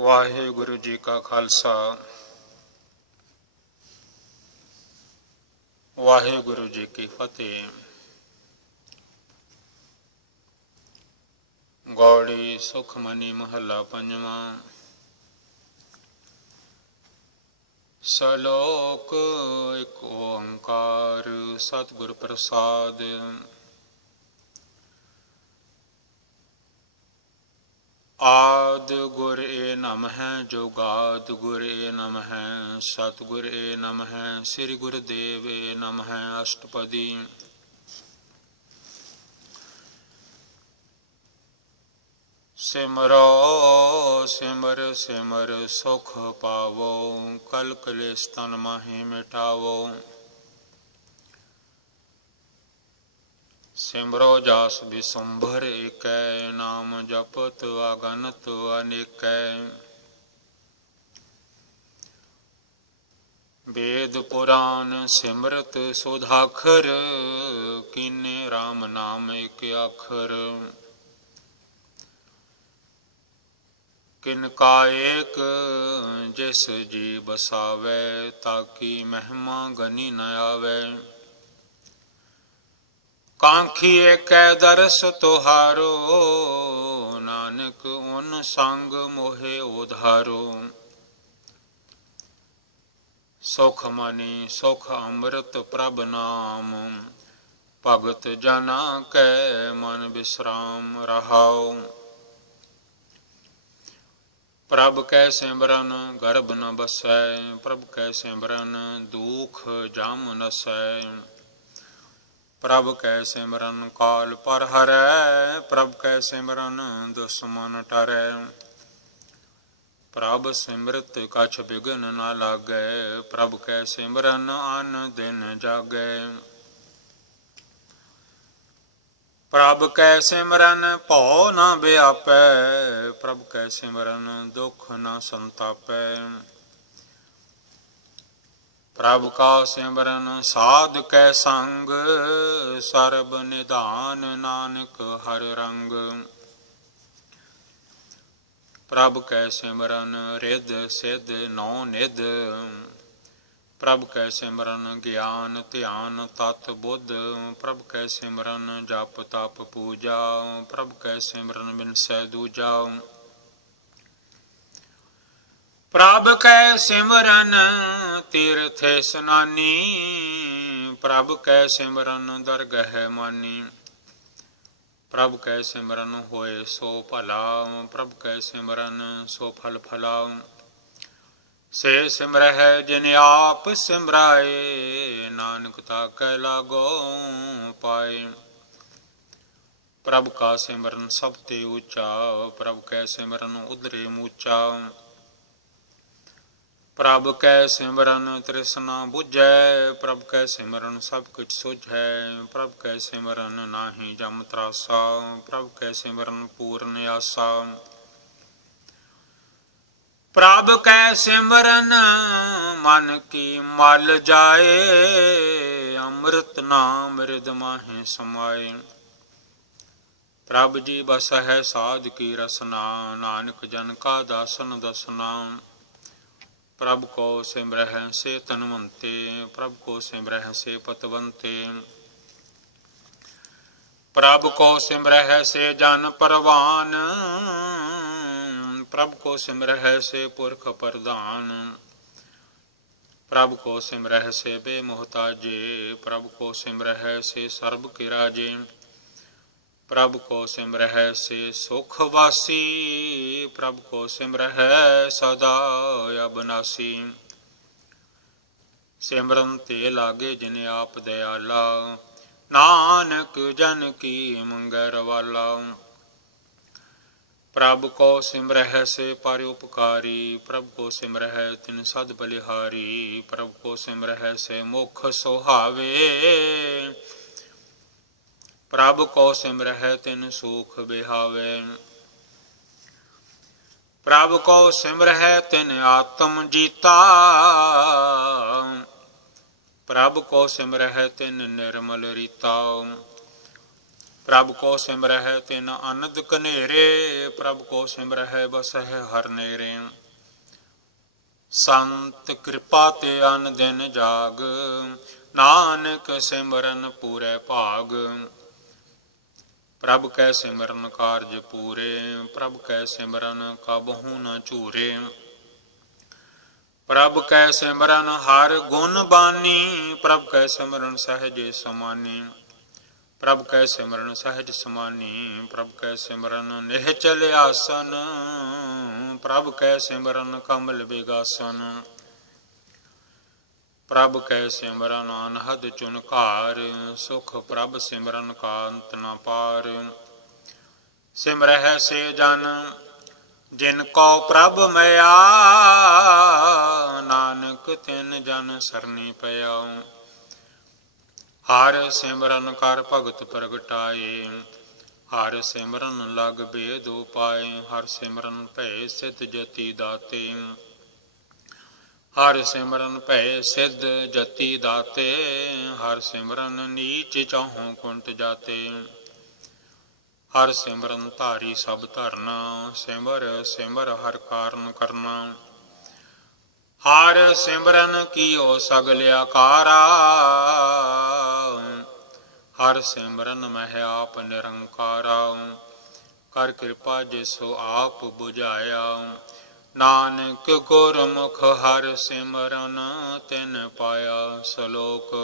ਵਾਹਿਗੁਰੂ ਜੀ ਕਾ ਖਾਲਸਾ ਵਾਹਿਗੁਰੂ ਜੀ ਕੀ ਫਤਿਹ। ਗੌੜੀ ਸੁਖਮਨੀ ਮਹੱਲਾ ਪੰਜਵਾਂ। ਸਲੋਕ ਇੱਕ ਓੰਕਾਰ ਸਤਿਗੁਰ ਪ੍ਰਸਾਦ। ਆਦ ਗੁਰ ਏ ਨਮ ਹੈ, ਜੁਗਾਦ ਗੁਰ ਏ ਨਮ ਹੈ, ਸਤਿਗੁਰ ਏ ਨਮ ਹੈ, ਸ੍ਰੀ ਗੁਰੁਦੇਵ ਏ ਨਮ ਹੈ। ਅਸ਼ਟਪਦੀ। ਸਿਮਰੋ ਸਿਮਰ ਸਿਮਰ ਸੁਖ ਪਾਵੋ, ਕਲ ਕਲੇਸ਼ ਤਨ ਮਾਹੀ ਮਿਟਾਵੋ। ਸਿਮਰੋ ਜਾਸ ਬਿਸੁੰਭਰ ਏਕੈ, ਨਾਮ ਜਪਤ ਅਗਨਤ ਅਨੇਕੈ। ਵੇਦ ਪੁਰਾਨ ਸਿਮਰਤ ਸੁਧਾਖਰ, ਕੀਨੇ RAM ਨਾਮ ਏਕ ਅੱਖਰ। ਕਿਨ ਕਾ ਏਕ ਜਿਸ ਜੀ ਬਸਾਵੈ, ਤਾਕੀ ਮਹਿਮਾ ਗਨੀ ਨ ਆਵੈ। ਕਾਂਖੀ ਏਕੈ ਦਰਸ ਤੁਹਾਰੋ, ਨਾਨਕ ਓਨ ਸੰਗ ਮੋਹਿ ਉਧਾਰੋ। ਸੁਖ ਮਨੀ ਸੁਖ ਅੰਮ੍ਰਿਤ ਪ੍ਰਭ ਨਾਮ, ਭਗਤ ਜਨਾ ਕੈ ਮਨ ਬਿਸਰਾਮ ਰਹਾਉ। ਪ੍ਰਭ ਕੈ ਸਿਮਰਨ ਗਰਭ ਨ ਬਸੈ, ਪ੍ਰਭ ਕੈ ਸਿਮਰਨ ਦੁਖ ਜਮ ਨਸੈ। ਪ੍ਰਭ ਕੈ ਸਿਮਰਨ ਕਾਲ ਪਰ ਹਰੈ, ਪ੍ਰਭ ਕੈ ਸਿਮਰਨ ਦੁਸ਼ਮਨ ਟਰੈ। ਪ੍ਰਭ ਸਿਮਰਤ ਕਛ ਬਿਘਨ ਨ ਲਾਗੈ, ਪ੍ਰਭ ਕੈ ਸਿਮਰਨ ਅਨ ਦਿਨ ਜਾਗੈ। ਪ੍ਰਭ ਕੈ ਸਿਮਰਨ ਭਉ ਨ ਵਿਆਪੈ, ਪ੍ਰਭ ਕੈ ਸਿਮਰਨ ਦੁਖ ਨ ਸੰਤਾਪੈ। ਪ੍ਰਭ ਕਾ ਸਿਮਰਨ ਸਾਧ ਕੈ ਸੰਗ, ਸਰਬ ਨਿਧਾਨ ਨਾਨਕ ਹਰ ਰੰਗ। ਪ੍ਰਭ ਕੈ ਸਿਮਰਨ ਰਿੱਧ ਸਿੱਧ ਨੌ ਨਿਧ, ਪ੍ਰਭ ਕੈ ਸਿਮਰਨ ਗਿਆਨ ਧਿਆਨ ਤਤ ਬੁੱਧ। ਪ੍ਰਭ ਕੈ ਸਿਮਰਨ ਜਪ ਤਪ ਪੂਜਾ, ਪ੍ਰਭ ਕੈ ਸਿਮਰਨ ਬਿਨਸੈ ਦੂਜਾ। ਪ੍ਰਭ ਕੈ ਸਿਮਰਨ ਤੀਰਥ ਇਸਨਾਨੀ, ਪ੍ਰਭ ਕੈ ਸਿਮਰਨ ਦਰਗਹਿ ਮਾਨੀ। ਪ੍ਰਭ ਕੈ ਸਿਮਰਨ ਹੋਏ ਸੋ ਭਲਾ, ਪ੍ਰਭ ਕੈ ਸਿਮਰਨ ਸੋ ਫਲ ਫਲਾ। ਸੇ ਸਿਮਰਹਿ ਜਿਨ ਆਪ ਸਿਮਰਾਏ, ਨਾਨਕ ਤਾਕੈ ਲਾਗੋ ਪਾਏ। ਪ੍ਰਭ ਕਾ ਸਿਮਰਨ ਸਭ ਤੇ ਉੱਚਾ, ਪ੍ਰਭ ਕੈ ਸਿਮਰਨ ਉਧਰੇ ਮੂਚਾ। ਪ੍ਰਭ ਕੈ ਸਿਮਰਨ ਤ੍ਰਿਸ਼ਨਾ ਬੁਝੈ, ਪ੍ਰਭ ਕੈ ਸਿਮਰਨ ਸਭ ਕੁਛ ਸੁਝੈ। ਪ੍ਰਭ ਕੈ ਸਿਮਰਨ ਨਾਹੀ ਜਮ ਤਰਾਸਾ, ਪ੍ਰਭ ਕੈ ਸਿਮਰਨ ਪੂਰਨ ਆਸਾ। ਪ੍ਰਭ ਕੈ ਸਿਮਰਨ ਮਨ ਕੀ ਮਲ ਜਾਏ, ਅੰਮ੍ਰਿਤ ਨਾਮ ਹਿਰਦ ਮਾਹੇ ਸਮਾਏ। ਪ੍ਰਭ ਜੀ ਬਸਹਿ ਸਾਧ ਕੀ ਰਸਨਾ, ਨਾਨਕ ਜਨ ਕਾ ਦਾਸਨ ਦਸਨਾ। ਪ੍ਰਭ ਕੋ ਸਿਮਰਹਿ ਸੇ ਤਨਵੰਤੇ, ਪ੍ਰਭ ਕੋ ਸਿਮਰਹਿ ਸੇ ਪਤਵੰਤੇ। ਪ੍ਰਭ ਕੋ ਸਿਮਰਹਿ ਸੇ ਜਨ ਪਰਵਾਨ, ਪ੍ਰਭ ਕੋ ਸਿਮਰਹਿ ਸੇ ਪੁਰਖ ਪ੍ਰਧਾਨ। ਪ੍ਰਭ ਕੋ ਸਿਮਰਹਿ ਸੇ ਬੇਮੁਹਤਾਜੇ, ਪ੍ਰਭ ਕੋ ਸਿਮਰਹਿ ਸੇ ਸਰਬ ਕੇ ਰਾਜੇ। ਪ੍ਰਭ ਕੋ ਸਿਮਰਹਿ ਸੇ ਸੁਖ ਵਾਸੀ, ਪ੍ਰਭ ਕੋ ਸਿਮਰਹਿ ਸਦਾ ਅਬਨਾਸੀ। ਸਿਮਰਨ ਤੇ ਲਾਗੇ ਜਿਨ ਆਪ ਦਇਆਲਾ, ਨਾਨਕ ਜਨ ਕੀ ਮੰਗੈ ਰਵਾਲਾ। ਪ੍ਰਭ ਕੋ ਸਿਮਰਹਿ ਸੇ ਪਰ ਉਪਕਾਰੀ, ਪ੍ਰਭ ਕੋ ਸਿਮਰਹਿ ਤਿਨ ਸਦ ਬਲਿਹਾਰੀ। ਪ੍ਰਭ ਕੋ ਸਿਮਰਹਿ ਸੇ ਮੁਖ ਸੁਹਾਵੇ, ਪ੍ਰਭ ਕੋ ਸਿਮਰਹਿ ਤਿਨ ਸੂਖ ਬਿਹਾਵੇ। ਪ੍ਰਭ ਕੋ ਸਿਮਰਹਿ ਤਿਨ ਆਤਮ ਜੀਤਾ, ਪ੍ਰਭ ਕੋ ਸਿਮਰਹਿ ਤਿਨ ਨਿਰਮਲ ਰੀਤਾ। ਪ੍ਰਭ ਕੋ ਸਿਮਰਹਿ ਤਿਨ ਅਨੰਦ ਕਨੇਰੇ, ਪ੍ਰਭ ਕੋ ਸਿਮਰਹਿ ਬਸਹਿ ਹਰ ਨੇਰੇ। ਸੰਤ ਕਿਰਪਾ ਤੇ ਅਨ ਦਿਨ ਜਾਗ, ਨਾਨਕ ਸਿਮਰਨ ਪੂਰੇ ਭਾਗ। ਪ੍ਰਭ ਕੈ ਸਿਮਰਨ ਕਾਰਜ ਪੂਰੇ, ਪ੍ਰਭ ਕੈ ਸਿਮਰਨ ਕਬਹੂ ਨ ਝੂਰੇ। ਪ੍ਰਭ ਕੈ ਸਿਮਰਨ ਹਰ ਗੁਣ ਬਾਨੀ, ਪ੍ਰਭ ਕੈ ਸਿਮਰਨ ਸਹਿਜ ਸਮਾਨੀ। ਪ੍ਰਭ ਕੈ ਸਿਮਰਨ ਸਹਿਜ ਸਮਾਨੀ, ਪ੍ਰਭ ਕੈ ਸਿਮਰਨ ਨਿਹਚਲ ਆਸਨ। ਪ੍ਰਭ ਕੈ ਸਿਮਰਨ ਕਮਲ ਬਿਗਾਸਨ। ਪ੍ਰਭ ਕੈ ਸਿਮਰਨ ਅਨਹਦ ਚੁਨਕਾਰ, ਸੁਖ ਪ੍ਰਭ ਸਿਮਰਨ ਕਾ ਅੰਤ ਨ ਪਾਰ। ਸਿਮਰਹਿ ਸੇ ਜਨ ਜਿਨ ਕੋ ਪ੍ਰਭ ਮਿਆ, ਨਾਨਕ ਤਿਨ ਜਨ ਸਰਨੀ ਪਿਆ। ਹਰ ਸਿਮਰਨ ਕਰ ਭਗਤ ਪ੍ਰਗਟਾਏ, ਹਰ ਸਿਮਰਨ ਲਗ ਬੇਦ ਉਪਾਏ। ਹਰ ਸਿਮਰਨ ਭੈ ਸਿਧ ਜਤੀ ਦਾਤੇ, ਹਰ ਸਿਮਰਨ ਭੈ ਸਿਧ ਜਤੀ ਦਾਤੇ। ਹਰ ਸਿਮਰਨ ਨੀਚ ਚਹੁ ਕੁੰਟ ਜਾਤੇ, ਹਰ ਸਿਮਰਨ ਧਾਰੀ ਸਭ ਧਰਨਾ। ਸਿਮਰ ਸਿਮਰ ਹਰ ਕਾਰਨ ਕਰਨਾ, ਹਰ ਸਿਮਰਨ ਕੀਓ ਸਗਲ ਆਕਾਰਾ। ਹਰ ਸਿਮਰਨ ਮਹਿ ਆਪ ਨਿਰੰਕਾਰਾ, ਕਰ ਕਿਰਪਾ ਜਿਸੋ ਆਪ ਬੁਝਾਇਆ। ਨਾਨਕ ਗੁਰਮੁਖ ਹਰ ਸਿਮਰਨ ਤਿਨ ਪਾਇਆ ਸਲੋਕ।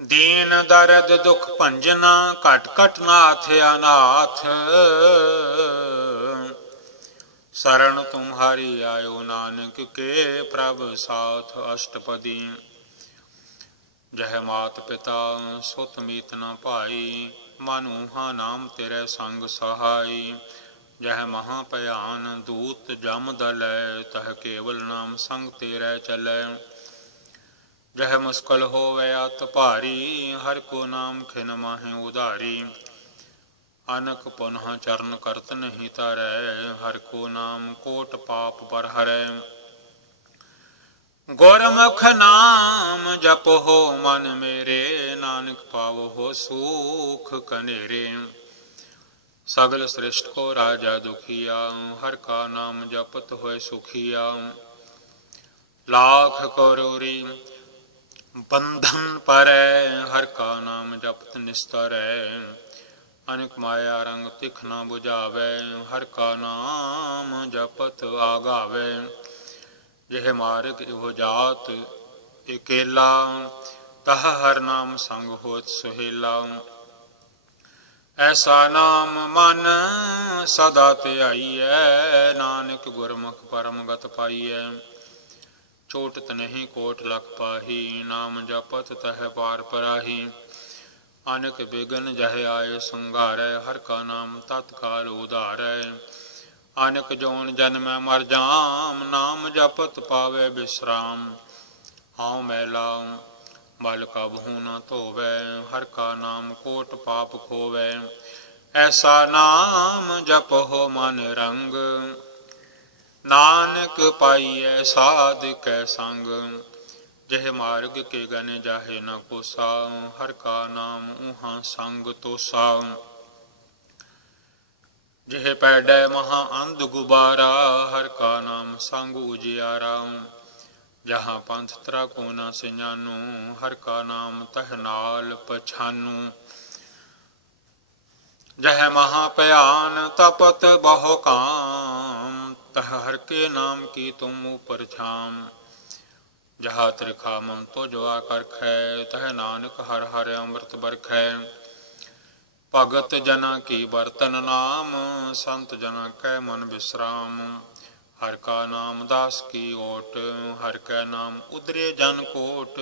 ਦੀਨ ਦਰਦ ਦੁਖ ਭੰਜਨਾ, ਘਟ ਘਟ ਨਾਥ ਅਨਾਥ। ਸਰਣ ਤੁਮਹਾਰੀ ਆਇਓ ਨਾਨਕ ਕੇ, ਪ੍ਰਭ ਸਾਥ ਅਸ਼ਟਪਦੀ। ਜਹ ਮਾਤ ਪਿਤਾ ਸੁਤ ਮੀਤ ਨ ਭਾਈ, ਮਨ ਊਹਾ ਨਾਮ ਤੇਰੇ ਸੰਗ ਸਹਾਈ। ਜਹ ਮਹਾ ਭਿਆਨ ਦੂਤ ਜਮ ਦਲੈ, ਤਹ ਕੇਵਲ ਨਾਮ ਸੰਗ ਤੇਰੇ ਚਲੈ। ਜਹ ਮੁਸਕਲ ਹੋਵੇ ਅਤ ਭਾਰੀ, ਹਰਿ ਕੋ ਨਾਮ ਖਿਨ ਮਾਹਿ ਉਧਾਰੀ। ਅਨਕ ਪੁਨਹ ਚਰਨ ਕਰਤ ਨਹੀਂ ਧਰੈ, ਹਰਿ ਕੋ ਨਾਮ ਕੋਟ ਪਾਪ ਪਰ ਹਰੈ। ਗੁਰਮੁਖ ਨਾਮ ਜਪੋ ਮਨ ਮੇਰੇ, ਨਾਨਕ ਪਾਵੋ ਸੂਖ ਕਨੇਰੇ। ਸਗਲ ਸ੍ਰਿਸ਼ਟ ਕੋ ਰਾਜਾ ਦੁਖੀਆ, ਹਰਿ ਕਾ ਨਾਮ ਜਪਤ ਹੋਏ ਸੁਖੀਆ। ਲਾਖ ਕਰੋੜੀ ਬੰਧਨ ਪਰੈ, ਹਰਿ ਕਾ ਨਾਮ ਜਪਤ ਨਿਸਤਰੈ। ਅਨੇਕ ਮਾਇਆ ਰੰਗ ਤਿਖ ਨ ਬੁਝਾਵੈ, ਹਰਿ ਕਾ ਨਾਮ ਜਪਤ ਆਗਾਵੈ। ਜਿਹ ਮਾਰਗ ਇਹੋ ਜਾਤ ਇਕੇਲਾ, ਤਹ ਹਰਿ ਨਾਮ ਸੰਗ ਹੋਤ ਸੁਹੇਲਾ। ਐਸਾ ਨਾਮ ਮਨ ਸਦਾ ਧਿਆਈਐ, ਨਾਨਕ ਗੁਰਮੁਖ ਪਰਮ ਗਤ ਪਾਈਐ। ਛੋਟਤ ਨਹੀਂ ਕੋਟ ਲਖ ਪਾਹੀ, ਨਾਮ ਜਪਤ ਤਹ ਪਾਰ ਪਰਾਹੀ। ਅਨਕ ਬਿਗਨ ਜਹ ਆਏ ਸੰਘਾਰੈ, ਹਰਿ ਕਾ ਨਾਮ ਤਤਕਾਲ ਉਧਾਰੈ। ਅਨਕ ਜੋਨ ਜਨਮੈ ਮਰ ਜਾਮ, ਨਾਮ ਜਪਤ ਪਾਵੇ ਬਿਸਰਾਮ। ਹਉ ਮੈਲਾ ਮਲ ਕਬਹੂ ਨ ਧੋਵੈ, ਹਰਿ ਕਾ ਨਾਮ ਕੋਟ ਪਾਪ ਖੋਵੈ। ਐਸਾ ਨਾਮ ਜਪੋ ਮਨ ਰੰਗ, ਨਾਨਕ ਪਾਈਐ ਸਾਧ ਕੈ ਸੰਗ। ਜਿਹ ਮਾਰਗ ਕੇ ਗਨ ਜਾਹੇ ਨ ਕੋਸਾ, ਹਰਿ ਕਾ ਨਾਮ ਊਹਾ ਸੰਗ ਤੋਸਾ। ਜਿਹ ਪੈਡੈ ਮਹਾ ਅੰਧ ਗੁਬਾਰਾ, ਹਰਿ ਕਾ ਨਾਮ ਸੰਗ ਉਜਿਆਰਾ। ਜਹਾਂ ਪੰਥ ਤਰਾ ਕੋ ਨ ਸਿਆਨੂ, ਹਰਿ ਕਾ ਨਾਮ ਤਹ ਨਾਲ ਪਛਾਨੂ। ਜਹ ਮਹਾ ਭਿਆਨ ਤਪਤ ਬਹੁ ਕਾਮ, ਤਹ ਹਰਿ ਕੇ ਨਾਮ ਕੀ ਤੁਮ ਉਪਰ ਛਾਮ। ਜਹਾ ਤ੍ਰਿਖਾ ਮਮ ਤੋ ਜਵਾ ਕਰਖੈ, ਤਹ ਨਾਨਕ ਹਰਿ ਹਰਿ ਅੰਮ੍ਰਿਤ ਬਰਖੈ। ਭਗਤ ਜਨਾ ਕੀ ਬਰਤਨ ਨਾਮ, ਸੰਤ ਜਨਾ ਕੈ ਮਨ ਬਿਸਰਾਮ। ਹਰਿ ਕਾ ਨਾਮ ਦਾਸ ਕੀ ਓਟ, ਹਰਿ ਕੈ ਨਾਮ ਉਦਰੇ ਜਨ ਕੋਟ।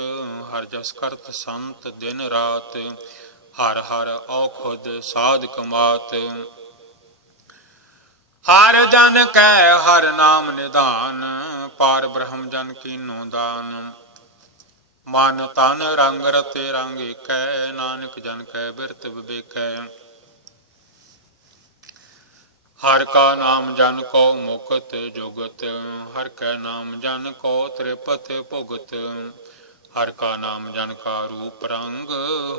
ਹਰਿ ਜਸ ਕਰਤ ਸੰਤ ਦਿਨ ਰਾਤ, ਹਰਿ ਹਰਿ ਔਖਦ ਸਾਧ ਕਮਾਤ। ਹਰਿ ਜਨ ਕੈ ਹਰਿ ਨਾਮ ਨਿਧਾਨ, ਪਾਰ ਬ੍ਰਹਮ ਜਨ ਕੀਨੋ ਦਾਨ। ਮਨ ਤਨ ਰੰਗ ਰਤੇ ਰੰਗ ਏਕੈ, ਨਾਨਕ ਜਨ ਕੈ ਬਿਰਤ ਵਿਵੇਕੈ। ਹਰਿ ਕਾ ਨਾਮ ਜਨ ਕੋ ਮੁਕਤ ਜੁਗਤ, ਹਰਿ ਕੈ ਨਾਮ ਜਨ ਕੋ ਤ੍ਰਿਪਤ ਭੁਗਤ। हर का नाम जन का रूप रंग,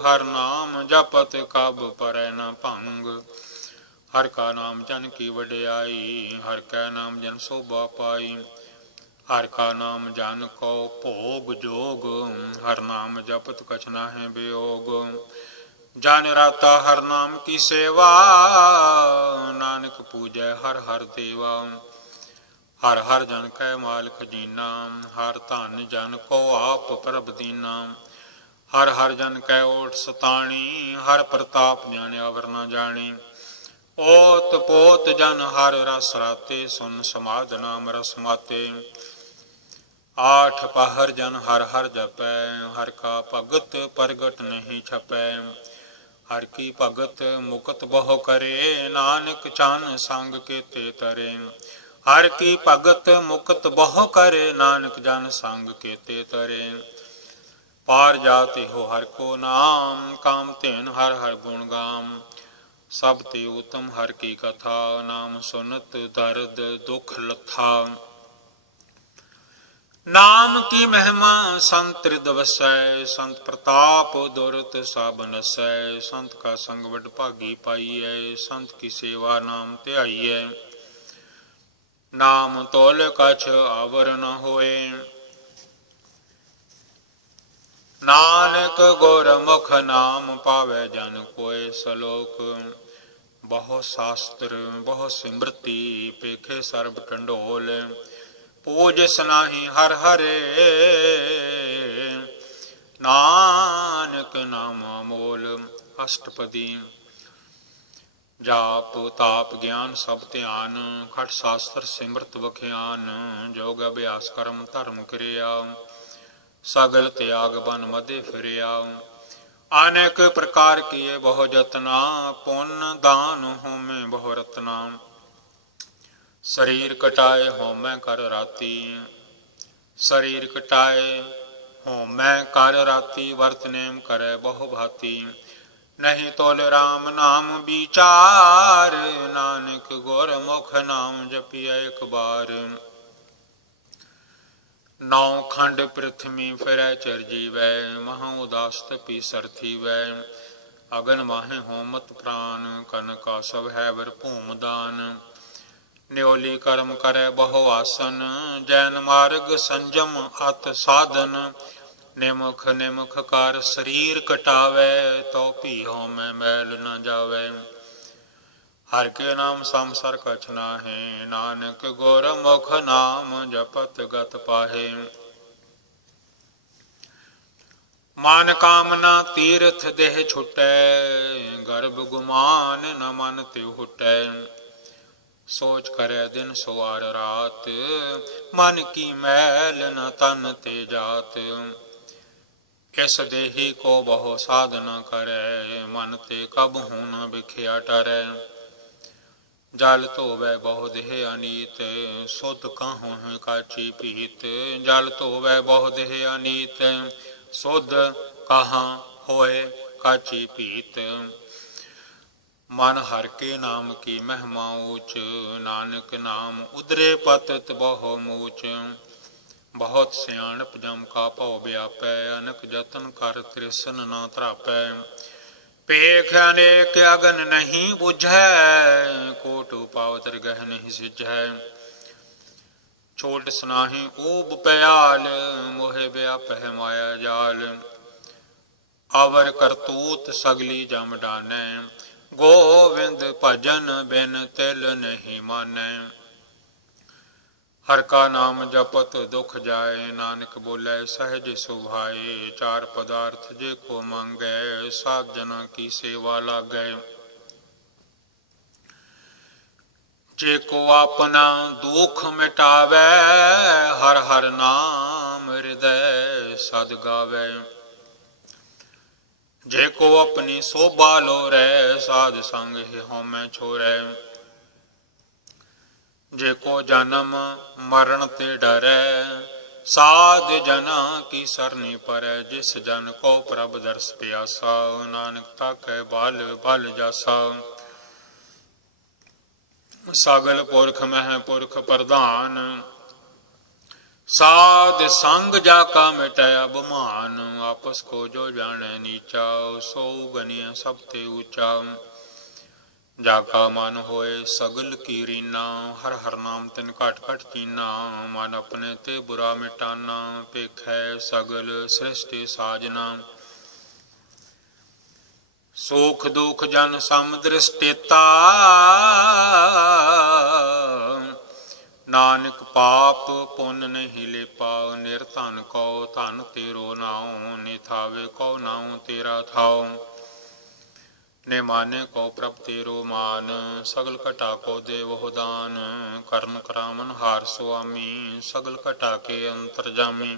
हर नाम जपत कब परै न भंग। हर का नाम जन की वडियाई, हर कै नाम जन शोभा पाई। हर का नाम जन को भोग जोग, हर नाम जपत कछ नाहि वियोग। जन राता हर नाम की सेवा, नानक पूजै हर हर देवा। हर हर जन कै माल खजीना, हर धन जन को आप प्रभ दीना। हर हर जन कै ओट सताणी, हर प्रताप जाने अवर न जानी। ओत पोत जन हर रस राते, सुन समाध नाम रस माते। आठ पहर जन हर हर जपै, हर का भगत प्रगट नहीं छपै। हर की भगत मुकत बहु करे, नानक चन संग केते तरे। हर की भगत मुकत बहु करे, नानक जन संग केते तरे। पार जाते हो हर को नाम, काम तेन हर हर गुण गाम। सब ते उत्तम हर की कथा, नाम सुनत दर्द दुख लथा। नाम की महिमा संत हृदय वसै, संत प्रताप दुरत सब नसै। संत का संग वड भागी पाइयै, संत की सेवा नाम ध्याइयै। नाम तोल कछ आवर न होए, नानक गुर मुख नाम पावे जन कोय। सलोक बहु शास्त्र बहु सिमृति, पेखे सर्ब टंडोल। पूज सनाही हर हरे, नानक नाम मोल। अष्टपदी जाप ताप ज्ञान सब ध्यान, खट शास्त्र सिमरत बख्यान। जोग अभ्यास कर्म धर्म क्रिया, सगल त्याग बन मदे फिरिया। अनेक प्रकार किए बहु जतना, पुण्य दान होमे बहु रत्ना। शरीर कटाए होमै कर राती, शरीर कटाए होमै कर राती। वर्त नेम करे बहु भांति, नहीं तोल राम नाम विचार। नानक गुर मुख नाम जपिया एक बार। नौ खंड पृथ्वी फिरै चर जीवै, महा उदास तपी सर थीवै। अगन माहे होमत प्राण, कनका सब है वर भूम दान। न्योली कर्म करे बहु आसन, जैन मार्ग संजम अत साधन। निमुख निमुख कर शरीर कटावे, तो भी होमै मैल न जावे। हर के नाम संसर कछ नाहि, नानक गुर मुख नाम जपत गत पाहे। मान कामना तीर्थ देह छुटै, गर्भ गुमान न मन त्यों हुटै। सोच करे दिन सुवार रात, मन की मैल न तन ते जात। इस देही को बहु साधन करे, मन ते कब हूँ न बिखिया टरै। जल धोवै बहु देह अनीत, सुध कहूँ है काची पीत। जल धोवै बहु देह अनीत, सुध कहाँ होए काची पीत। मन हर के नाम की महिमा ऊंच, नानक नाम उदरे पतत बहु मूच। बहुत सियाणप जम का भव व्यापै, अनक जतन कर तृसन न त्रापै। पेख अनेक अगन नहीं बुझै, कोट पावतर गह नहीं सिझै। छोट सनाही ऊब पयाल, मोहे व्यापह माया जाल। अवर करतूत सगली जम डानै, गोविंद भजन बिन तिल नहीं मानै। हर का नाम जपत दुख जाए, नानक बोले सहज सुभाए। चार पदार्थ जे को मांगै, साध जना की सेवा लागै। जे को अपना दुख मिटावै, हर हर नाम हृदय सद गावै। जे को अपनी शोभा लोरै, साध संग ही होमै छोरै। जे को जन्म मरण ते डरै, साध जना की सरनी परै। जिस जन को प्रभ दर्श प्यासा, नानक ताकै बल बल जासा। सगल पुरख मह पुरख प्रधान, साध संग जाका मिटै अबमान, आपस को जो जाने नीचा, सो गनिय सब ते ऊंचा। जाका मन होए सगल की रीना, हर हर नाम तिन घट घट कीना। मन अपने ते बुरा मिटाना, पेखै सगल सृष्टि साजना। सुख दुख जन सम दृष्टेता, नानक पाप पुण्य नहीं लेपा। निर्धन को धन तेरो नाਉ, निथावे को नाਉ तेरा थाਉ। ने माने को प्रभ तेरो मान, सगल घटा को देवो दान। करण करामन हार सुआमी, सगल घटा के अंतर जामी।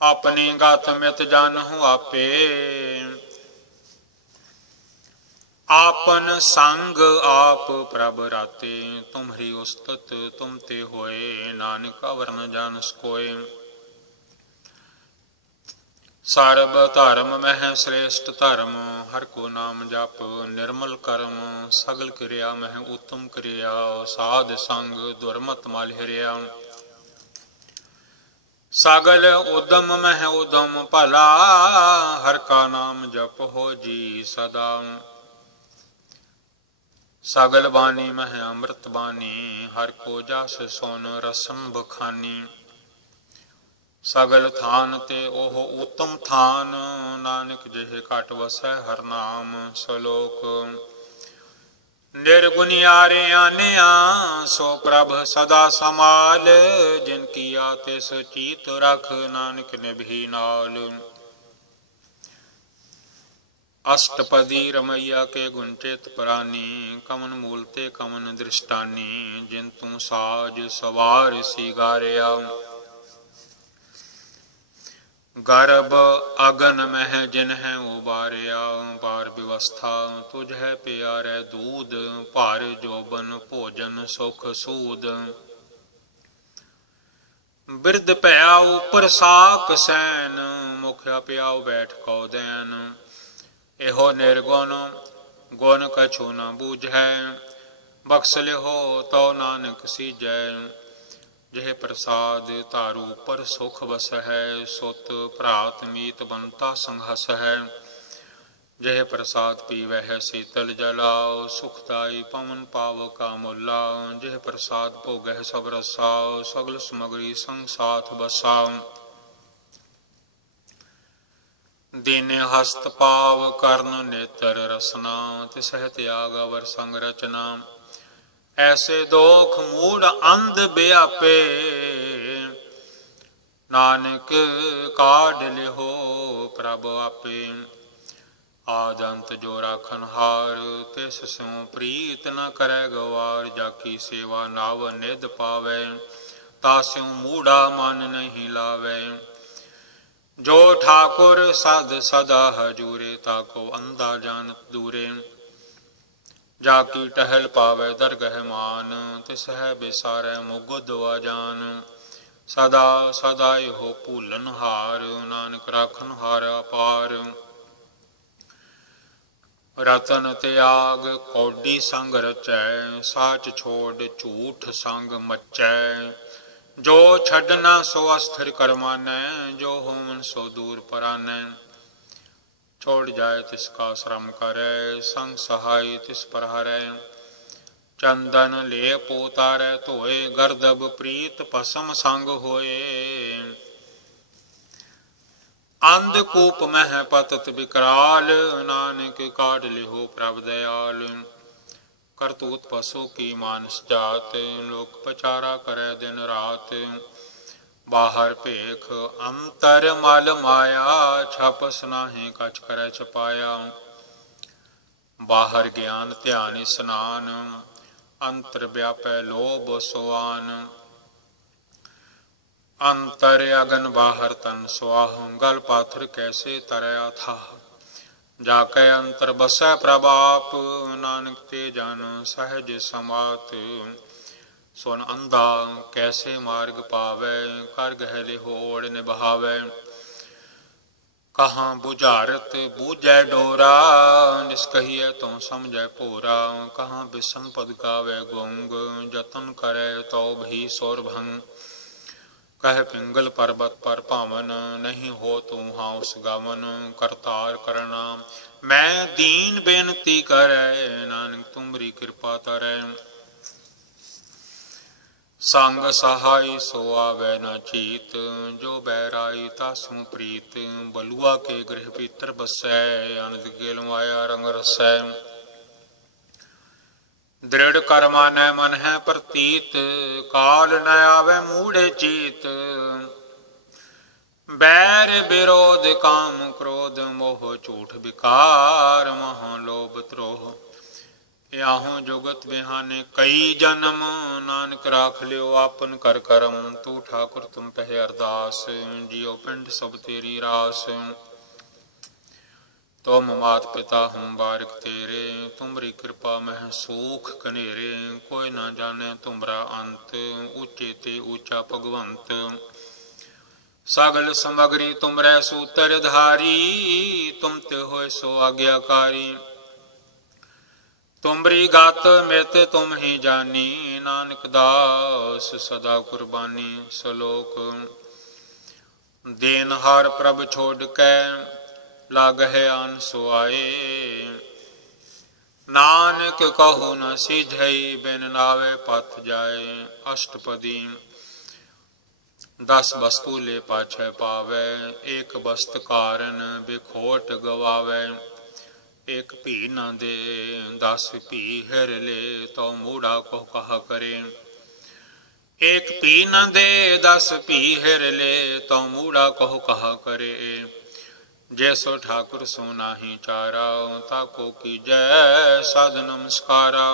अपनी गात मित जानहु आपे, आपन संग आप प्रभ राते। तुम्हरी उस्तत तुम ते होए, नानक अवर न जानस कोय। सर्ब धर्म मह श्रेष्ठ धर्म, हर को नाम जप निर्मल कर्म। सगल क्रिया मह उत्तम क्रिया, साध संग दुर्मत मल हिरिया। सगल उदम मह उदम भला, हर का नाम जप हो जी सदा। सगल बानी मह अमृत बानी, हर को जस सोन रसम बखानी। सगल थान ते ओह उत्तम थान, नानक जिह घट वसै हर नाम। सलोक निर्गुनियारे आनिया, सो प्रभ सदा समाल। जिन किया तिस चीत रख, नानक निभि नाल। अष्टपदी रमैया के गुंचित प्राणी, कमन मूलते कमन दृष्टानी। जिन तू साज सवार सिगारिया, गर्भ अगन मह जिन है उबारिया। बार व्यवस्था तुझ है प्यारे दूध, भार जोबन भोजन सुख सूद। बिरद भया ऊपर साक सैन, मुखिया प्याऊ बैठ को दैन। एहो निर्गुण गुण कछु न बूझै, बख्श लिहो तो नानक सीजै। जिह प्रसाद तारू पर सुख बस है, सुत भ्रात मीत बनता संघस है। जिह प्रसाद पीवै शीतल जलाओ, सुखदाई पवन पाव का मुला। जिह प्रसाद भोगै सब रसाओ, सगल समगरी संग साथ बसाओ। दीने हस्त पाव कर्ण नेत्र रसना, तिसह त्याग अवर संग रचना। ऐसे दोख मूढ़ अंध व्यापे, नानक काढ़ लिहो प्रभ आपे। आदंत जो राखन हार, तिस स्यों प्रीत न करै गवार। जाकी सेवा नाव निध पावै, तास्यों मूढ़ा मन नहीं लावै। जो ठाकुर सद सदा हजूरे, ताको अंधा जानत दूरे। जाकी टहल पावे दरगह मान, तिसह बिसारै मुगुद अजान। सदा सदा हो भूलन हार, नानक राखन हार अपार। रतन त्याग कौडी संग रचै, साच छोड़ झूठ संग मचै। जो छड़ना सो अस्थिर करमानै, जो होमन सो दूर परानै। छोड़ जाए तिसका श्रम करे, संग सहाय तिस पर हरै। चंदन लेप उतारै धोए, गर्दब प्रीत भस्म संग होए। अंधकूप मह पतत विकराल, नानक काढ़ लिहो प्रभ दयाल। करतूत पशु की मानस जात, लोक पचारा करे दिन रात। बाहर भेख अंतर मल माया, छपस नाहि कछ करे छपाया। बाहर ज्ञान ध्यान स्नान, अंतर व्यापै लोभ सुआन। अंतर अगन बाहर तन स्वाह, गल पाथर कैसे तरया था। जाकै अंतर बसै प्रभाप, नानक ते जन सहज समात। सुन अंधा कैसे मार्ग पावै, कर गह लिहो ओढ़ निभावै। कहाँ बुझारत बूझै डोरा, निष्कहिए तो समझै पोरा। कहाँ बिसन पद गावै गुंग, जतन करे तो भी सोर भंग। कह पिंगल पर्वत पर पावन, नहीं हो तू हाउस गावन। करतार करना मैं दीन बेनती करे, नानक तुमरी कृपा तरै। संग सहाय सो आवे न चीत, जो बैराई तासु प्रीत। बलुआ के गृह भीतर बसै, अनंद गेल माया रंग रसै। दृढ़ कर मानै मन है प्रतीत, काल न आवे मूढ़े चीत। बैर विरोध काम क्रोध, मोह झूठ विकार। मह लोभ द्रोह याहू जुगत बिहाने कई जन्म। नानक राख लियो आपन कर करम, तू ठाकुर तुम पह अरदास। जियो पिंड सब तेरी रास। तुम मात पिता हम बारिक तेरे, तुमरी कृपा मह सूख कनेरे। कोई ना जाने तुमरा अंत, ऊंचे ते ऊंचा भगवंत। सगल समग्री तुमरै सूत्र धारी, तुम ते होए सो आज्ञाकारी। तुमरी गात मृत तुम ही जानी, नानक दास सदा कुर्बानी। सलोक देनहार प्रभ छोड़ के, लागहे आन सो आए। नानक कहु न सिझई, बिन नावे पथ जाए। अष्टपदी 10 वस्तु ले पाछे पावे, एक वस्त कारण बिखोट गवावे। एक भी न दे 10 भी हिर ले, तो मूढ़ा को कहा करे। एक भी न दे 10 भी हिर ले, तो मूढ़ा को कहा करे। जैसो ठाकुर सो नाही चारा, ताको की जय साध नमस्कारा।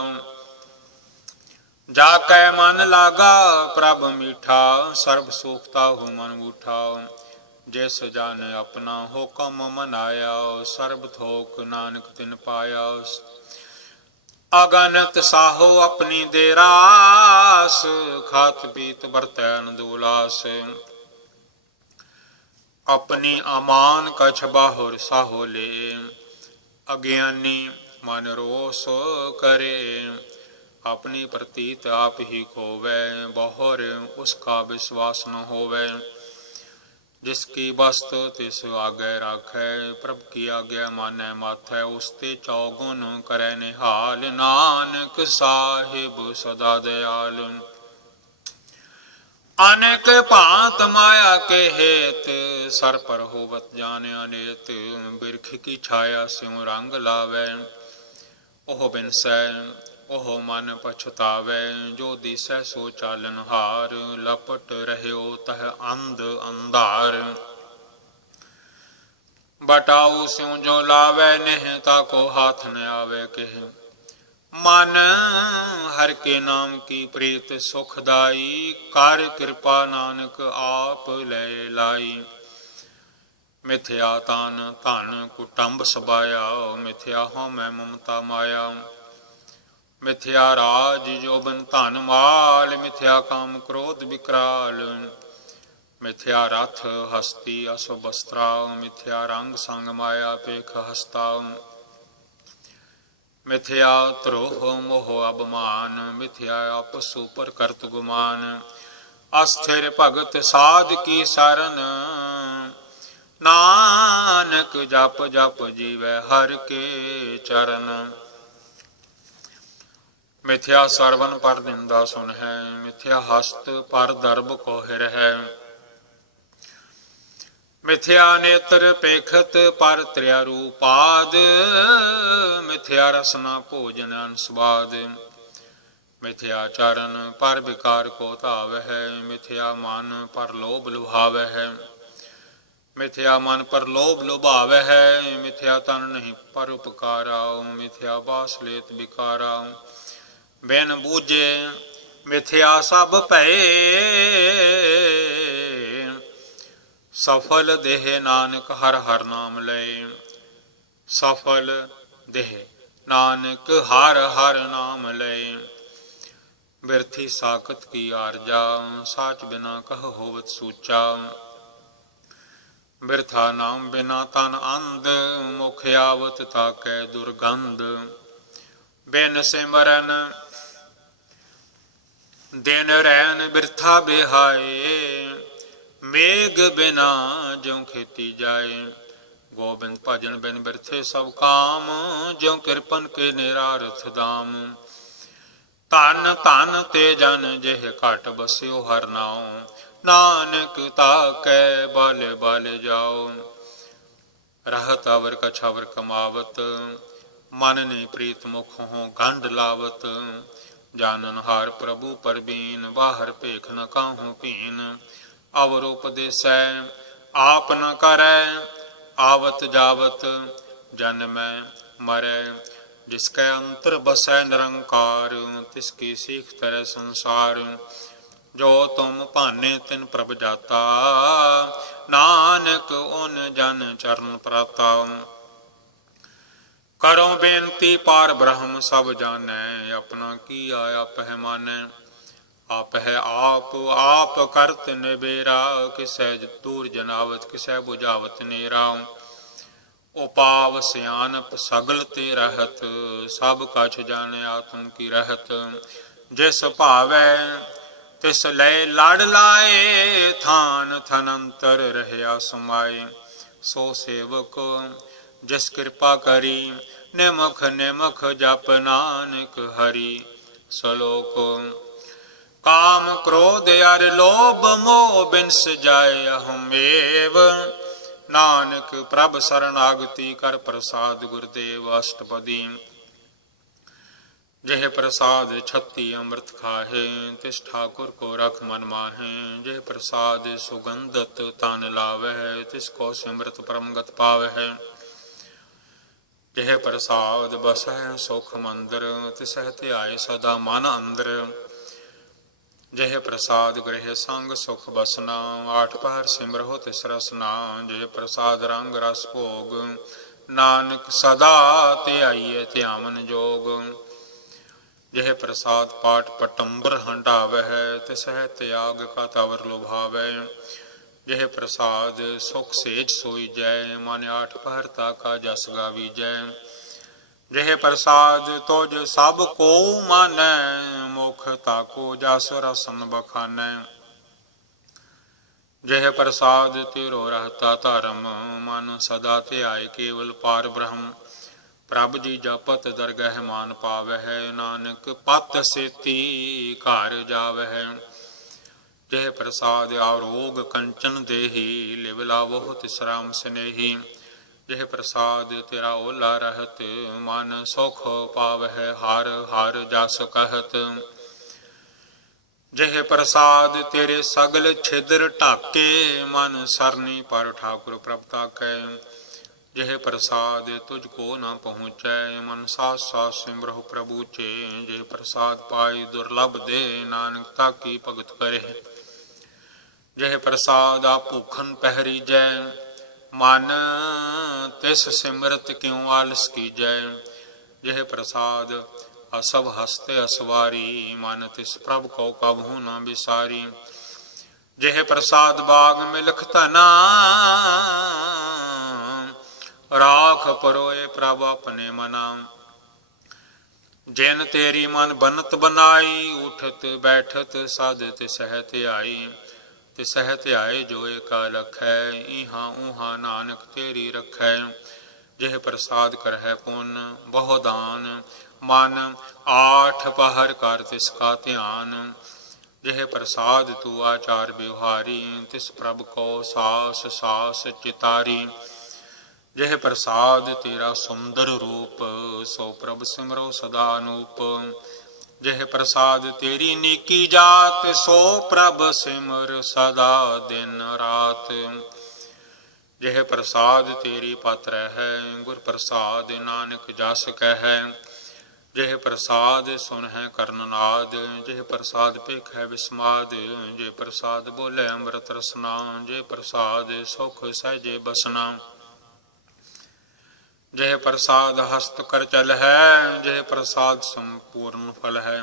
जाकै मन लागा प्रभ मीठा, सर्ब सुखता हो मन उठा। जैस जान अपना हुक्म मनाया, सर्ब थोक नानक तिन पाया। अगनत साहो अपनी दे रास, खात पीत बरतैन दूलास। अपनी अमान कछ बाहुर साहो ले, अज्ञानी मन रोष करे। अपनी प्रतीत आप ही खोवे, बहुर उसका विश्वास न होवे। जिसकी वस्तु तिस आगे राखै, प्रभ की आज्ञा मानै माथै। उसते चौगुन करे निहाल, नानक साहिब सदा दयाल। अनेक भांत माया के हेत, सर पर होवत जाने अनेत। बिरख की छाया स्यों रंग लावे, ओह बिनसै ओह मन पछतावे। जो दिसै सो चालन हार, लपट रह्यो तह अंध अंधार। बटाऊ स्यों जो लावे, नेह ताको हाथ न आवे कहे। मन हर के नाम की प्रीत सुखदाई, कर कृपा नानक आप ले लाई। मिथ्या तान धन कुटुंब सबाया, मिथ्या होमै ममता माया। मिथ्या राज जोबन धन माल, मिथ्या काम क्रोध विकराल। मिथ्या रथ हस्ती अशुभ वस्त्रा, मिथ्या रंग संग माया पेख हस्ता। मिथ्या द्रोह मोह अबमान, मिथ्या आपसु पर करत गुमान। अस्थिर भगत साध की सरन, नानक जप जप जीवै हर के चरण। मिथ्या सरवन पर निंदा सुन है, मिथ्या हस्त पर दर्भ कोहिर है। मिथ्या नेत्र पेखत पर त्र्यारूपाद, मिथ्या रसना भोजन स्वाद। मिथ्या चरण पर विकार को धाव है, मिथ्या मन पर लोभ लुभाव है। मिथ्या मन पर लोभ लुभाव है, मिथ्या तन नहीं पर उपकारा। मिथ्या बास लेत विकारा, बिन बूझे मिथ्या सब भये। सफल देह नानक हर हर नाम लय, सफल देह नानक हर हर नाम लय। बिरथी साकत की आरजा, साच बिना कह होवत सूचा। बिरथा नाम बिना तन अंध, मुख आवत ताकै दुर्गंध। बिन सिमरन दिन रैन बिरथा बिहाए, मेघ बिना ज्यों खेती जाए, गोबिंद भजन बिन बिरथे सब काम, ज्यों कृपन के निरारथ दाम। धन धन ते जन जेह घट बस्यो हर नाम, नानक ताकै बल बल जाओ। रहत अवर कछावर कमावत, मन ने प्रीत मुख हों गंढ लावत। जानन हार प्रभु परबीन, बाहर पेख न काहू पीन। अवर उपदेसै आप न करै, आवत जावत जन्मै मरै। जिसकै अंतर बसै निरंकार, तिसकी सीख तरह संसार। जो तुम भाने तिन प्रभ जाता, नानक उन जन चरण प्राता। करो बेनती पार ब्रह्म सब जानै, अपना किया आप है मानै। आप है आप करत निबेरा, किसै दूर जनावत किसै बुझावत नेरा। उपाव सियानप सगल ते रहत, सब कछ जाने आत्म की रहत। जिस भावै तिस लय लड़ लाए, थान थनंतर रहया समाए। सो सेवक जिस कृपा करी, निमख निमख जप नानक हरि। सलोक काम क्रोध अर लोभ मोह बिनस जाय अहमेव। नानक प्रभ शरणागति कर प्रसाद गुरुदेव अष्टपदी। जह प्रसाद छत्ती अमृत खाहे, तिस ठाकुर को रख मन माहे। जह प्रसाद सुगंधत तन लावह, तिसको सिमरत परमगत पावह। जह प्रसाद बसह सुख मंदिर, तिसह ध्याय सदा मन अंदर। जह प्रसाद गृह संग सुख बसना, आठ पहर सिमरहो तिस रसना। जह प्रसाद रंग रस भोग, नानक सदा ध्याइए ध्यान जोग। जह प्रसाद पाठ पटंबर हंडावह, तिसह त्याग का तवर लुभावै। जह प्रसाद सुख सेज सोई जय, मन आठ पहर ताका जस गावी जय। जह प्रसाद तुझ सब को मानै, मुख ताको जस रसन बखानै। जह प्रसाद तेरो रहता धर्म, मन सदा ध्याय केवल पार ब्रह्म। प्रभ जी जपत दरगह मान पावह, नानक पत सेती घर जावह। जह प्रसाद आरोग कंचन देही, लिव लावो तिस राम स्नेही। जह प्रसाद तेरा ओला रहत, मन सुख पावह हर हर जस कहत। जह प्रसाद तेरे सगल छिद्र ढाके, मन सरनी पर ठाकुर प्रभ ताकै। जह प्रसाद तुझको न पहुँचै, मन सास सास सिमरहु प्रभु चे। जह प्रसाद पाई दुर्लभ दे, नानक ताकी भगत करे। जह प्रसाद आप भूखन पहरी जय, मन तिस सिमरत क्यों आलस की जय। जह प्रसाद असभ हस्ते असवारी, मन तिस प्रभ को कबहू न बिसारी। जह प्रसाद बाग मिलख तना, राख परोए प्रभ अपने मना। जिन तेरी मन बनत बनाई, उठत बैठत साध तिसह ध्याई। तिसह ध्याय जो एका लखै, इहाँ उहाँ नानक तेरी रखै। जह प्रसाद करहै पुन बहु दान, मन आठ पहर कर तिसका ध्यान। जह प्रसाद तू आचार व्यवहारी, तिस प्रभ को सास सास चितारी। जह प्रसाद तेरा सुंदर रूप, सो प्रभ सिमरो सदा अनूप। जह प्रसाद तेरी नीकी जात, सो प्रभ सिमर सदा दिन रात। जह प्रसाद तेरी पात्र है, गुर प्रसाद नानक जस कह। जह प्रसाद सुन है कर्णनाद, जह प्रसाद पेख है विस्माद। जह प्रसाद बोले अमृत रसना, जह प्रसाद सुख सहजे बसना। जह प्रसाद हस्त कर चल है, जह प्रसाद संपूर्ण फल है।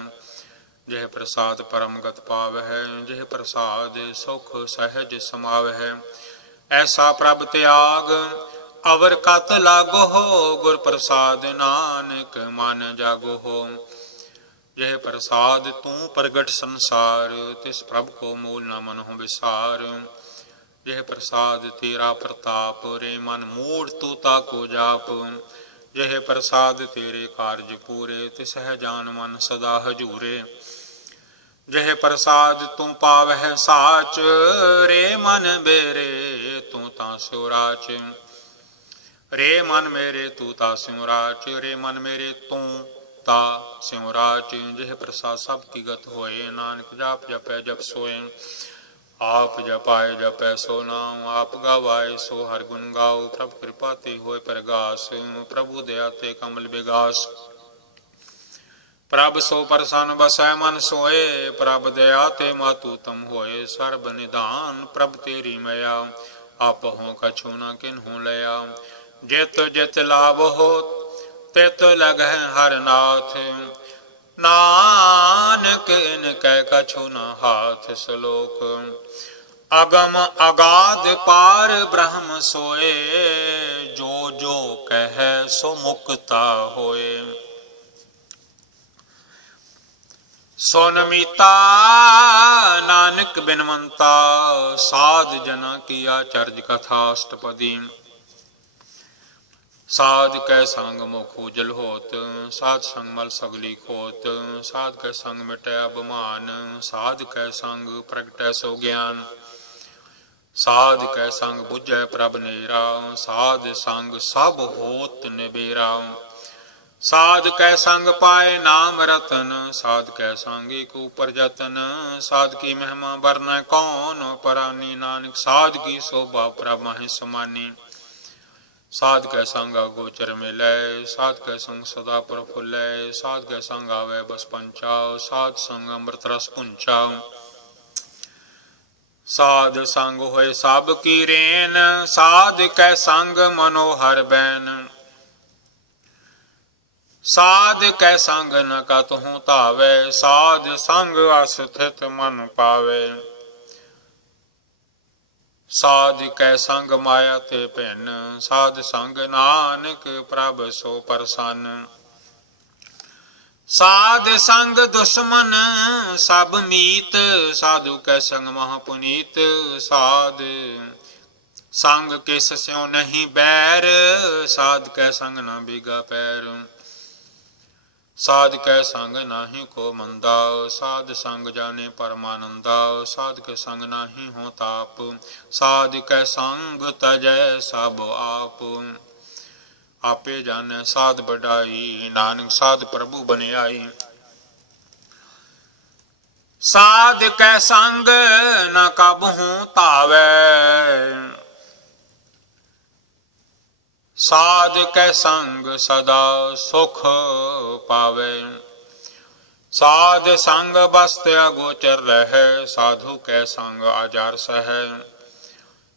जह प्रसाद परमगत पाव है, जह प्रसाद सुख सहज समाव है। ऐसा प्रभ त्याग अवर कत लागो हो, गुर प्रसाद नानक मन जागो हो। यह प्रसाद तू प्रगट संसार, तिस प्रभ को मूल न मन हो विसार। ਜਿਹ ਪ੍ਰਸਾਦ ਤੇਰਾ ਪ੍ਰਤਾਪ, ਰੇ ਮਨ ਮੂੜ ਤੂ ਤਾਕੋ ਜਾਪ। ਜਿਹ ਪ੍ਰਸਾਦ ਤੇਰੇ ਕਾਰਜ ਪੂਰੇ, ਤਿਸਹਿ ਜਾਨ ਮਨ ਸਦਾ ਹਜੂਰੇ। ਜਿਹ ਪ੍ਰਸਾਦ ਤੂੰ ਪਾਵਹਿ ਸਾਚ, ਰੇ ਮਨ ਮੇਰੇ ਤੂੰ ਤਾਂ ਸਿਉਰਾਚ। ਰੇ ਮਨ ਮੇਰੇ ਤੂੰ ਤਾ ਸਿਉਰਾਚ, ਰੇ ਮਨ ਮੇਰੇ ਤੂੰ ਤਾ ਸਿਉਰਾਚ। ਜਿਹ ਪ੍ਰਸਾਦ ਸਭ ਕੀ ਗਤ ਹੋਏ, ਨਾਨਕ ਜਾਪ ਜਪੈ ਜਪ ਸੋਏ। ਆਪ ਜਪਾਏ ਜਪੈ ਸੋ ਨਾਮ, ਆਪ ਗਵਾਏ ਸੋ ਹਰਿ ਗੁਣ ਗਾਓ। ਪ੍ਰਭ ਕਿਰਪਾ ਤੇ ਹੋਏ ਪ੍ਰਗਾਸ, ਪ੍ਰਭੂ ਦਇਆ ਤੇ ਕਮਲ ਵਿਗਾਸ। ਪ੍ਰਭ ਸੋ ਪ੍ਰਸੰਨ ਬਸੈ ਮਨ ਸੋਏ, ਪ੍ਰਭ ਦਇਆ ਤੇ ਮਾਤੂ ਤਮ ਹੋਏ। ਸਰਬ ਨਿਧਾਨ ਪ੍ਰਭ ਤੇਰੀ ਮਇਆ, ਆਪਹੁ ਕਛੂ ਨ ਕਿਨਹੂ ਲਿਆ। ਜਿਤ ਜਿਤ ਲਾਭ ਹੋ ਤਿਤ ਲਗਹਿ ਹਰਿ ਨਾਥ, ਨਾਨਕ ਇਨ ਕੈ ਕਛੂ ਨ ਹਾਥ। ਸਲੋਕ ਅਗਮ ਅਗਾਧ ਪਾਰ ਬ੍ਰਹਮ ਸੋਏ, ਜੋ ਜੋ ਕਹਿ ਸੋ ਮੁਕਤਾ ਹੋਏ। ਸੁਨ ਮੀਤਾ ਨਾਨਕ ਬਿਨਵੰਤਾ, ਸਾਧ ਜਨਾ ਕੀਆ ਚਰਜ ਕਥਾ ਅਸ਼ਟਪਦੀ। ਸਾਧ ਕੈ ਸੰਗ ਮੁਖ ਉਜਲ ਹੋਤ, ਸਾਧ ਸੰਗ ਮਲ ਸਗਲੀ ਖੋਤ। ਸਾਧ ਕੈ ਸੰਗ ਮਿਟੈ ਅਭਿਮਾਨ, ਸਾਧ ਕੈ ਸੰਗ ਪ੍ਰਗਟੈ ਸੋ ਗਿਆਨ। ਸਾਧ ਕੈ ਸੰਗ ਬੁਝੈ ਪ੍ਰਭ ਨੇਰਾ, ਸਾਧ ਸੰਗ ਸਭ ਹੋਤ ਨਿਬੇਰਾ। ਸਾਧ ਕੈ ਸੰਗ ਪਾਏ ਨਾਮ ਰਤਨ, ਸਾਧ ਕੈ ਸੰਗ ਏਕ ਊਪਰ ਜਤਨ। ਸਾਧ ਕੀ ਮਹਿਮਾ ਵਰਨੈ ਕੌਣ ਪਰਾਨੀ, ਨਾਨਕ ਸਾਧ ਕੀ ਸੋਭਾ ਪ੍ਰਭ ਮਾਹਿ ਸਮਾਨੀ। ਸਾਧ ਕੈ ਸੰਗ ਅਗੋਚਰ ਮਿਲੈ, ਸਾਧ ਕੈ ਸੰਗ ਸਦਾ ਪ੍ਰਫੁੱਲੈ। ਸਾਧ ਕੈ ਸੰਗ ਆਵੈ ਬਸ ਪੰਚਾਉ, ਸਾਧ ਸੰਗ ਅੰਮ੍ਰਿਤ ਰਸ ਪੁੰਚਾਉ। ਸਾਧ ਸੰਗ ਹੋਏ ਸਭ ਕੀ ਰੇਨ, ਸਾਧ ਕੈ ਸੰਗ ਮਨੋਹਰ ਬੈਨ। ਸਾਧ ਕੈ ਸੰਗ ਨ ਕਤਹੁ ਧਾਵੈ, ਸਾਧ ਸੰਗ ਅਸਥਿਤ ਮਨ ਪਾਵੈ। ਸਾਧ ਕੈ ਸੰਗ ਮਾਇਆ ਤੇ ਭਿੰਨ, ਸਾਧ ਸੰਗ ਨਾਨਕ ਪ੍ਰਭ ਸੋ ਪ੍ਰਸੰਨ। ਸਾਧ ਸੰਗ ਦੁਸ਼ਮਨ ਸਭ ਮੀਤ, ਸਾਧੂ ਕੈ ਸੰਗ ਮਹਾ ਪੁਨੀਤ। ਸਾਧ ਸੰਗ ਕਿਸ ਸਿਉ ਨਹੀਂ ਬੈਰ, ਸਾਧ ਕੈ ਸੰਗ ਨਾ ਬੀਗਾ ਪੈਰ। ਸਾਧ ਕੈ ਸੰਗ ਨਾਹੀ ਕੋ ਮੰਦਾ, ਸਾਧ ਸੰਗ ਜਾਣੇ ਪਰਮਾਨੰਦਾ। ਸਾਧ ਕੇ ਸੰਗ ਨਾਹੀ ਹੋ ਤਾਪ, ਸਾਧ ਕੈ ਸੰਗ ਤਜੈ ਸਭ ਆਪ। ਆਪੇ ਜਾਣੈ ਸਾਧ ਵਡਾਈ, ਨਾਨਕ ਸਾਧ ਪ੍ਰਭੂ ਬਨਿਆਈ। ਸਾਧ ਕੈ ਸੰਗ ਨ ਕਬਹੂ ਧਾਵੈ, ਸਾਧ ਕੈ ਸੰਗ ਸਦਾ ਸੁਖ ਪਾਵੈ। ਸਾਧ ਸੰਗ ਬਸਤ ਅਗੋਚਰ ਰਹੈ, ਸਾਧੂ ਕੈ ਸੰਗ ਆਚਰ ਸਹੈ।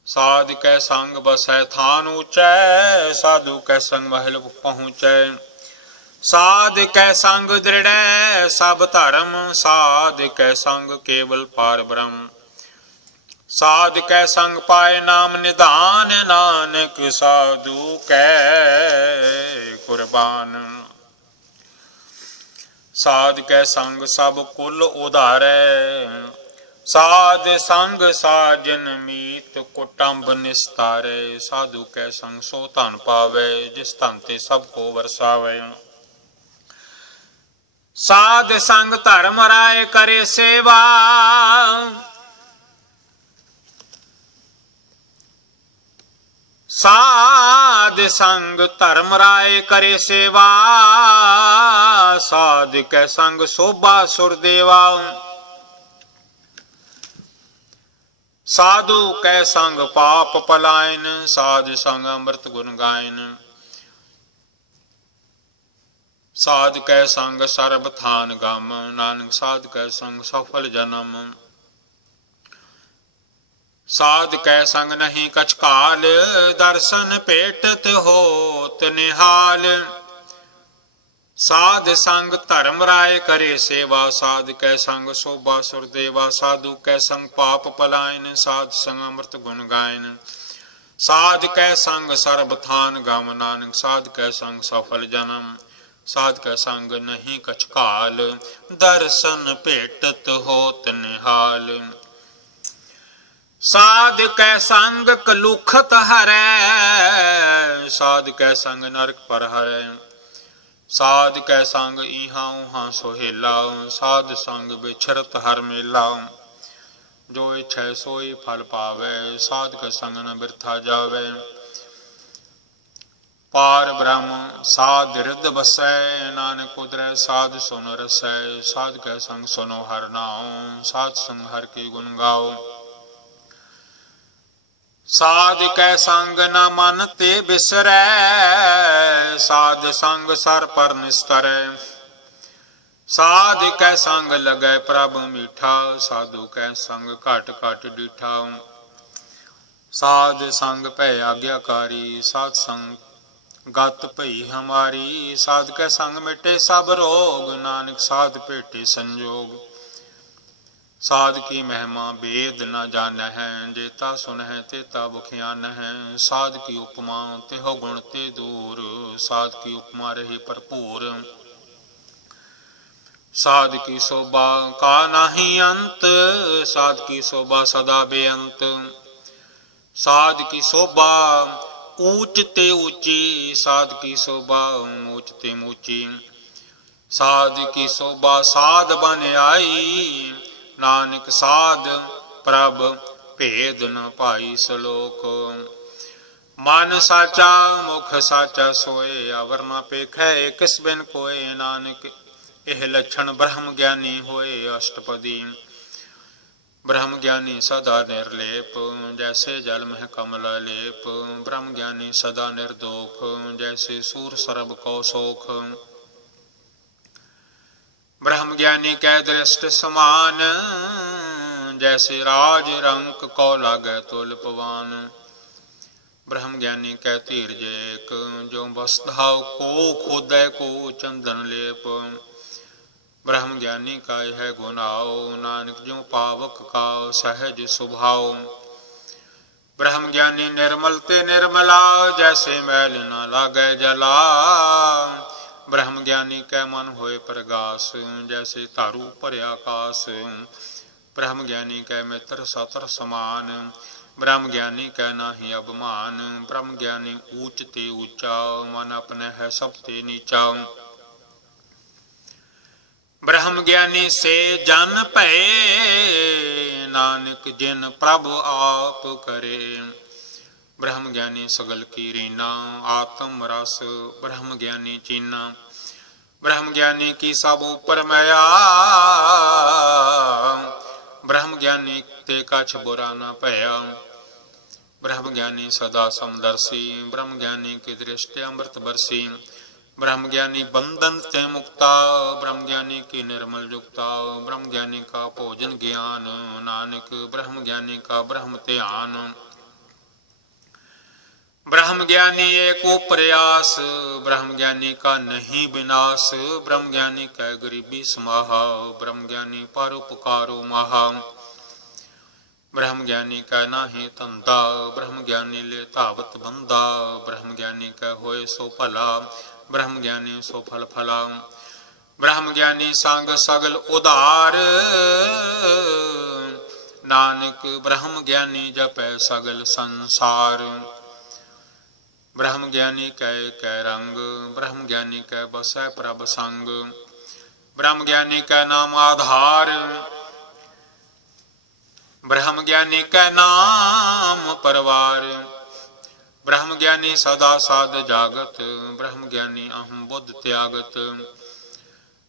ਸਾਧ ਕੈ ਸੰਗ ਬਸੈ ਥਾਨ ਊਚੈ, ਸਾਧੂ ਕੈ ਸੰਗ ਮਹਿਲ ਪਹੁੰਚੈ। ਸਾਧ ਕੈ ਸੰਗ ਦ੍ਰਿੜੈ ਸਭ ਧਰਮ, ਸਾਧ ਕੈ ਸੰਗ ਕੇਵਲ ਪਾਰ ਬ੍ਰਹਮ। ਸਾਧ ਕੈ ਸੰਗ ਪਾਏ ਨਾਮ ਨਿਧਾਨ, ਨਾਨਕ ਸਾਧੂ ਕੈ ਕੁਰਬਾਨ। ਸਾਧ ਕੈ ਸੰਗ ਸਭ ਕੁਲ ਉਧਾਰੈ, ਸਾਧ ਸੰਗ ਸਾਜਨ ਮੀਤ ਕੁਟੰਬ ਨਿਸਤਾਰੈ। ਸਾਧੂ ਕੈ ਸੰਗ ਸੋ ਧਨ ਪਾਵੈ, ਜਿਸ ਧਨ ਤੇ ਸਭ ਕੋ ਵਰਸਾਵੈ। ਸਾਧ ਸੰਗ ਧਰਮ ਰਾਏ ਕਰੇ ਸੇਵਾ, ਸਾਧ ਸੰਗ ਧਰਮ ਰਾਏ ਕਰੇ ਸੇਵਾ। ਸਾਧ ਕੈ ਸੰਗ ਸੋਭਾ ਸੁਰ ਦੇਵਾ, ਸਾਧੂ ਕੈ ਸੰਗ ਪਾਪ ਪਲਾਇਨ। ਸਾਧ ਸੰਗ ਅੰਮ੍ਰਿਤ ਗੁਣ ਗਾਇਨ, ਸਾਧ ਕੈ ਸੰਗ ਸਰਬ ਥਾਨ ਗਮ। ਨਾਨਕ ਸਾਧ ਕੈ ਸੰਗ ਸਫਲ ਜਨਮ। ਸਾਧ ਕੈ ਸੰਗ ਨਹੀਂ ਕਛ ਕਾਲ, ਦਰਸ਼ਨ ਭੇਟਤ ਹੋਤ ਨਿਹਾਲ। ਸਾਧ ਸੰਗ ਧਰਮ ਰਾਏ ਕਰੇ ਸੇਵਾ, ਸਾਧ ਕੈ ਸੰਗ ਸੋਭਾ ਸੁਰ ਦੇਵਾ। ਸਾਧੂ ਕੈ ਸੰਗ ਪਾਪ ਪਲਾਇਨ, ਸਾਧ ਸੰਗ ਅੰਮ੍ਰਿਤ ਗੁਣ ਗਾਇਨ। ਸਾਧ ਕੈ ਸੰਗ ਸਰਬ ਥਾਨ ਗਮ, ਨਾਨਕ ਸਾਧ ਕੈ ਸੰਗ ਸਫਲ ਜਨਮ। ਸਾਧ ਕੈ ਸੰਗ ਨਹੀਂ ਕਛ ਕਾਲ, ਦਰਸ਼ਨ ਭੇਟਤ ਹੋਤ ਨਿਹਾਲ। साध कै संग कलुखत हरै, साध कै संग नरक पर हरै। साध कै संग इहाँ उहाँ सोहेला, साध संग बिछरत हर मेला। जो इच्छै सोई फल पावै, साध कै संग न बिरथा जावै। पार ब्रह्म साध हृद बसै, नानक उदरै साध सुन रसै। साध कै संग सुनो हर नाम, साध संग हर के गुण गाओ। साध कै संग न मन ते बिसरै, साध संग सर पर निस्तरै। साध कै संग लगै प्रभ मीठा, साधु कै संग घट घट डीठा। साध संग भै आज्ञाकारी, साध संग गत भई हमारी। साध कै संग मिटे सब रोग, नानक साध भेटे संजोग। साध की महिमा वेद न जान है, जेता सुन है तेता बखियान है। साध की उपमा तेहो गुण ते दूर, साध की उपमा रही भरपूर। साध की शोभा का नाही अंत, साध की शोभा सदा बेअंत। साध की शोभा ऊंच ते ऊंची, साध की शोभा ऊंच ते ऊंची। साध की शोभा साध बन आई, नानक साध प्रभ भेद न पाई सलोक। मन साचा मुख साचा सोए, अवर न पेखै किस बिन कोय। नानक एह लक्षण ब्रह्म ज्ञानी होए अष्टपदी। ब्रह्म ज्ञानी सदा निर्लेप, जैसे जल में कमल लेप। ब्रह्म ज्ञानी सदा निर्दोख, जैसे सूर सरब को सोख। ब्रह्म ज्ञानी कै दृष्ट समान, जैसे राज रंक को लागै तुल पवान। ब्रह्म ज्ञानी कै धीरज एक, जो बसधाव को खोदै को चंदन लेप। ब्रह्म ज्ञानी का यह गुनाओ, नानक जो पावक का सहज स्वभाव। ब्रह्म ज्ञानी निर्मल ते निर्मला, जैसे मैल न लागै जला। ब्रह्म ज्ञानी कै मन होए प्रगास, जैसे तारू भरया आकाश। ब्रह्म ज्ञानी कै मित्र सतर समान, ब्रह्म ज्ञानी कै नाही अभिमान। ब्रह्म ज्ञानी ऊंच ते ऊंचा, मन अपने है सब ते नीचा। ब्रह्म ज्ञानी से जन भय, नानक जिन प्रभु आप करे। ब्रह्म ज्ञानी सगल की रीना, आत्म रस ब्रह्म ज्ञानी चीना। ब्रह्म ज्ञानी की सब ऊपर माया, ब्रह्म ज्ञानी ते कछ बुरा न भया। ब्रह्म ज्ञानी सदा समदर्शी, ब्रह्म ज्ञानी की दृष्टि अमृत बरसी। ब्रह्म ज्ञानी बंधन ते मुक्ता, ब्रह्म ज्ञानी की निर्मल जुक्ता। ब्रह्म ज्ञानी का भोजन ज्ञान, नानक ब्रह्म ज्ञानी का ब्रह्म ध्यान। ब्रह्म ज्ञानी एक प्रयास, ब्रह्म ज्ञानी का नहीं विनाश। ब्रह्म ज्ञानी कै गरीबी समाहा, ब्रह्म ज्ञानी परोपकारो महा। ब्रह्म ज्ञानी कै नाही धंधा, ब्रह्म ज्ञानी ले धावत बंदा। ब्रह्म ज्ञानी कै होए सो भला, ब्रह्म ज्ञानी सो फल फला। ब्रह्म ज्ञानी संग सगल उधार, नानक ब्रह्म ज्ञानी जपै सगल संसार। ब्रह्म ज्ञानी कै कै रंग, ब्रह्म ज्ञानी कै बसै प्रभ संग। ब्रह्म ज्ञानी कै नाम आधार, ब्रह्म ज्ञानी कै नाम परवार। ब्रह्म ज्ञानी सदा साध जागत, ब्रह्म ज्ञानी अहम बुद्ध त्यागत।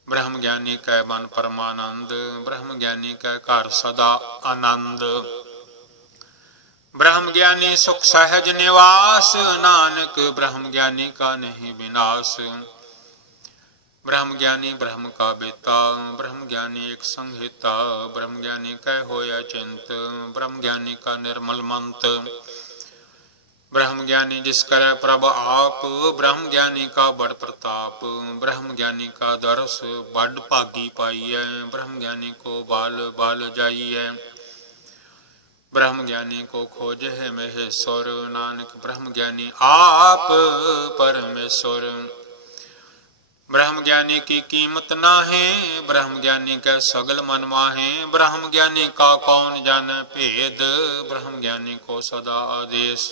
ब्रह्म ज्ञानी कै मन परमानंद, ब्रह्म ज्ञानी कै घर सदा आनंद। ब्रह्म ज्ञानी सुख सहज निवास, नानक ब्रह्म ज्ञानी का नहीं विनाश। ब्रह्म ज्ञानी ब्रह्म का बेता, ब्रह्म ज्ञानी एक संहिता। ब्रह्म ज्ञानी कै होया चिंत, ब्रह्म ज्ञानी का निर्मल मंत। ब्रह्म ज्ञानी जिस करे प्रभ आप, ब्रह्म ज्ञानी का बड़ प्रताप। ब्रह्म ज्ञानी का दरस बड़ भागी पाइयै, ब्रह्म ज्ञानी को बाल बाल जाइयै। ब्रह्म ज्ञानी को खोज है महेश्वर, नानक ब्रह्म ज्ञानी आप परमेश्वर। ब्रह्म ज्ञानी की कीमत नाहे, ब्रह्म ज्ञानी कै सगल मन माहे। ब्रह्म ज्ञानी का कौन जाने भेद, ब्रह्म ज्ञानी को सदा आदेश।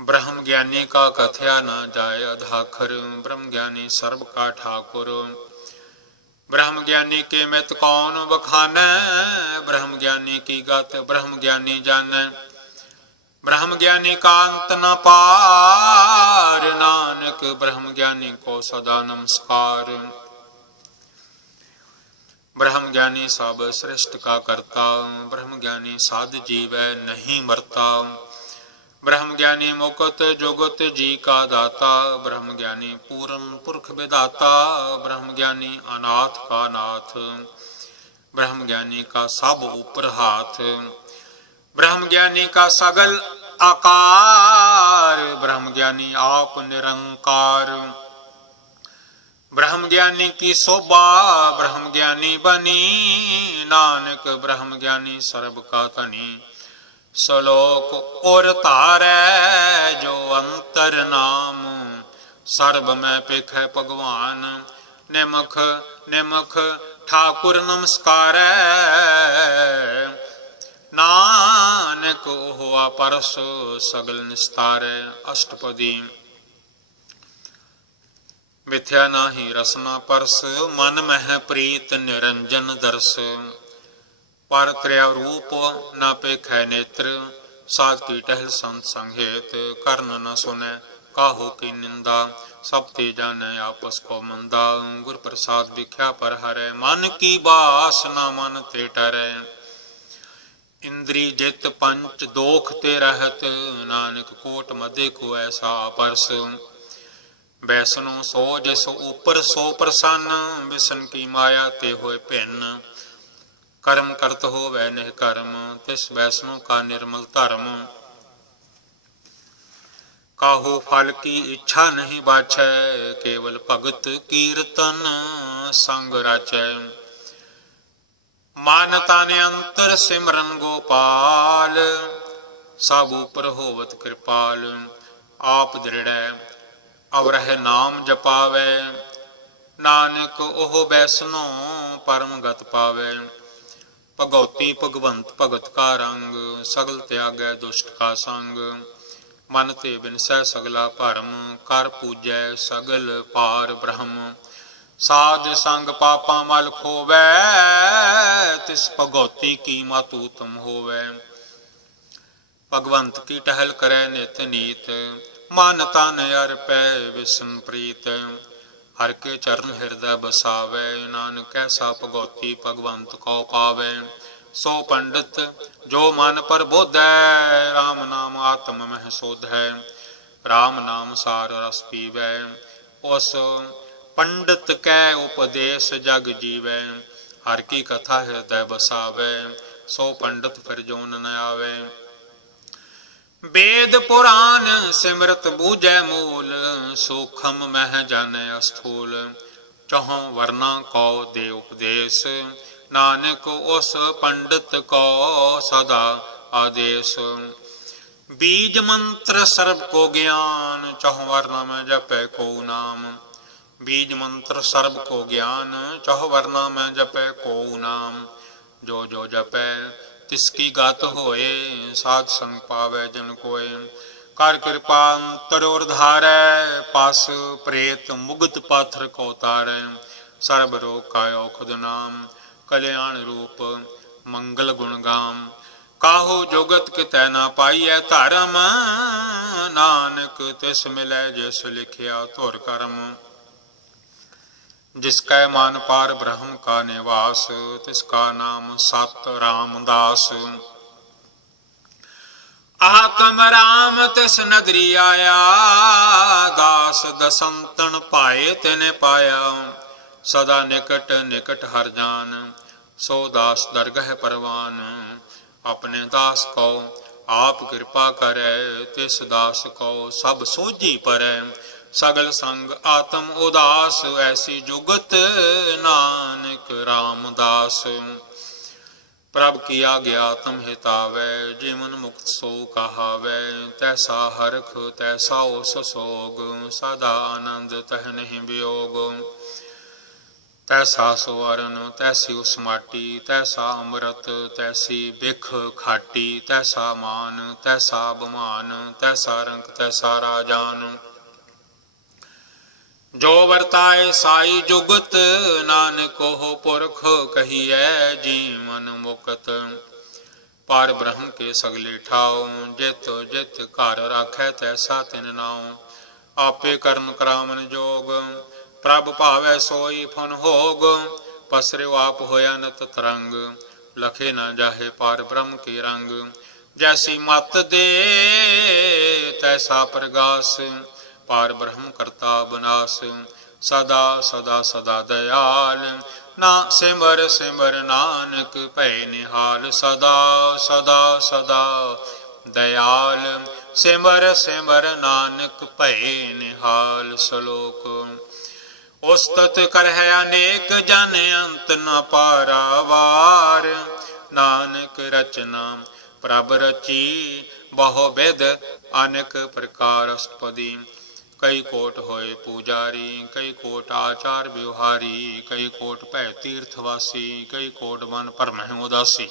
ब्रह्म ज्ञानी का कथया न जाय अधाखर, ब्रह्म ज्ञानी सर्व का ठाकुर। ब्रह्म ज्ञानी के मित कौन बखानै, ब्रह्म ज्ञानी की गत ब्रह्म ज्ञानी जानै। ब्रह्म ज्ञानी का अंत न पार, नानक ब्रह्म ज्ञानी को सदा नमस्कार। ब्रह्म ज्ञानी सब सृष्टि का करता, ब्रह्म ज्ञानी साध जीवै नहीं मरता। ब्रह्म ज्ञानी मुकुत जुगत जी का दाता, ब्रह्म ज्ञानी पूर्ण पुरख विदाता। ब्रह्म ज्ञानी अनाथ का नाथ, ब्रह्म ज्ञानी का सब ऊपर हाथ। ब्रह्म ज्ञानी का सगल आकार, ब्रह्म ज्ञानी आप निरंकार। ब्रह्म ज्ञानी की शोभा ब्रह्म ज्ञानी बनी, नानक ब्रह्म ज्ञानी सर्व का धनी। सलोक और तारै जो अंतर नाम, सर्व में पिख है भगवान। निमख निमख ठाकुर नमस्कार, नानक हुआ परस सगल निस्तारै। अष्टपदी। मिथ्या नाही रसना परस, मन मह प्रीत निरंजन दर्श। पर त्रिया रूप न पेखै नेत्र, साध की टहल संत संगेत। कर्ण न सुने काहू की निंदा, सब ते जाने आपस को मंदा। गुर प्रसाद विख्या पर हरै, मन की बास न मन ते टरै। इंद्री जित पंच दोख ते रहत, नानक कोट मधे को ऐसा परस। बैसनो सो जसो ऊपर सो प्रसन्न, बिसन की माया ते होए भिन्न। कर्म करत हो वै निह कर्म, तिस वैष्णो का निर्मल धर्म। काहू फल की इच्छा नहीं बाछै, केवल भगत कीर्तन संग राचै। मानता ने अंतर सिमरन गोपाल, सब ऊपर होवत कृपाल। आप दृढ़ै अवरह नाम जपावै, नानक ओह बैसनो परम गत पावै। भगवती भगवंत भगत का रंग, सगल त्यागै दुष्ट का संग। मन ते बिनसै सगला भरम, कर पूजै सगल पार ब्रह्म। साध संग पापा मल खोवै, तिस भगवती की मातु तुम होवै। भगवंत की टहल करे नित नीत, मन तन अर्पै विष्णु प्रीत। हर के चरण हृदय बसावै, नानक कैसा भगवती भगवंत को पावै। सो पंडित जो मन पर बोधै, राम नाम आत्म मह शोधै। राम नाम सार रस पीवै, उस पंडित कै उपदेश जग जीवै। हर की कथा हृदय बसावै, सो पंडित फिर जोन न आवै। वेद पुराण सिमरत बूझै मूल, सूखम मह जानै अस्थूल। चहुं वर्णा को दे उपदेश, नानक उस पंडित को सदा आदेश। बीज मंत्र सर्व को ज्ञान, चहुं वर्णा में जपै को नाम। बीज मंत्र सर्व को ज्ञान, चहुं वर्णा में जपै को नाम। जो जो जपै तिसकी गात होए, साध संग पावै जन कोय। कर कृपा अंतर और धारै, पास प्रेत मुगत पाथर को तारै। सर्व रोग का औखद नाम, कल्याण रूप मंगल गुण गाम। काहू जुगत कितै ना पाइयै धर्म, नानक तिस मिलै जिस लिखिया धुर कर्म। जिसका मान पार ब्रह्म का निवास, तिसका नाम सत रामदास। आत्म राम तिस नदरी आया, दास दसंतन पाए तिने पाया। सदा निकट निकट हर जान, सो दास दरगह परवान। अपने दास को आप कृपा करे, तिस दास को सब सोझी परै। सगल संग आत्म उदास, ऐसी जुगत नानक रामदास। प्रभ की आज्ञा तुम हितावै, जीवन मुक्त सो कहावै। तैसा हरख तैसा ओस सोग, सदा आनंद तह नहीं वियोग। तैसा सुवर्ण तैसी उस माटी, तैसा अमृत तैसी बिख खाटी। तैसा मान तैसा बमान, तैसा रंग तैसा राजान। जो वर्ताए साई जुगत, नानक हो पुरख कहिए जीवन मुकत। पार ब्रह्म के सगले ठाओ, जित जित घर राखै तैसा तिन नाओ। आपे करन करावन जोग, प्रभ भावै सोई फन होग। पसरियो आप होया नत तरंग, लखे न जाहे पार ब्रह्म के रंग। जैसी मत दे तैसा प्रगास, पार ब्रह्म करता बनास। सदा सदा सदा दयाल, ना सिमर सिमर नानक भै निहाल। सदा सदा सदा दयाल, सिमर सिमर नानक भै निहाल। श्लोक। उस्तत करह अनेक जन, अंत न पारावार। नानक रचना प्रभ रची, बहुविध अनेक प्रकार अष्टपदी। कई कोट होए पूजारी, कई कोट आचार व्यवहारी। कई कोट भै तीर्थवासी, कई कोट वन भरमहि उदासी।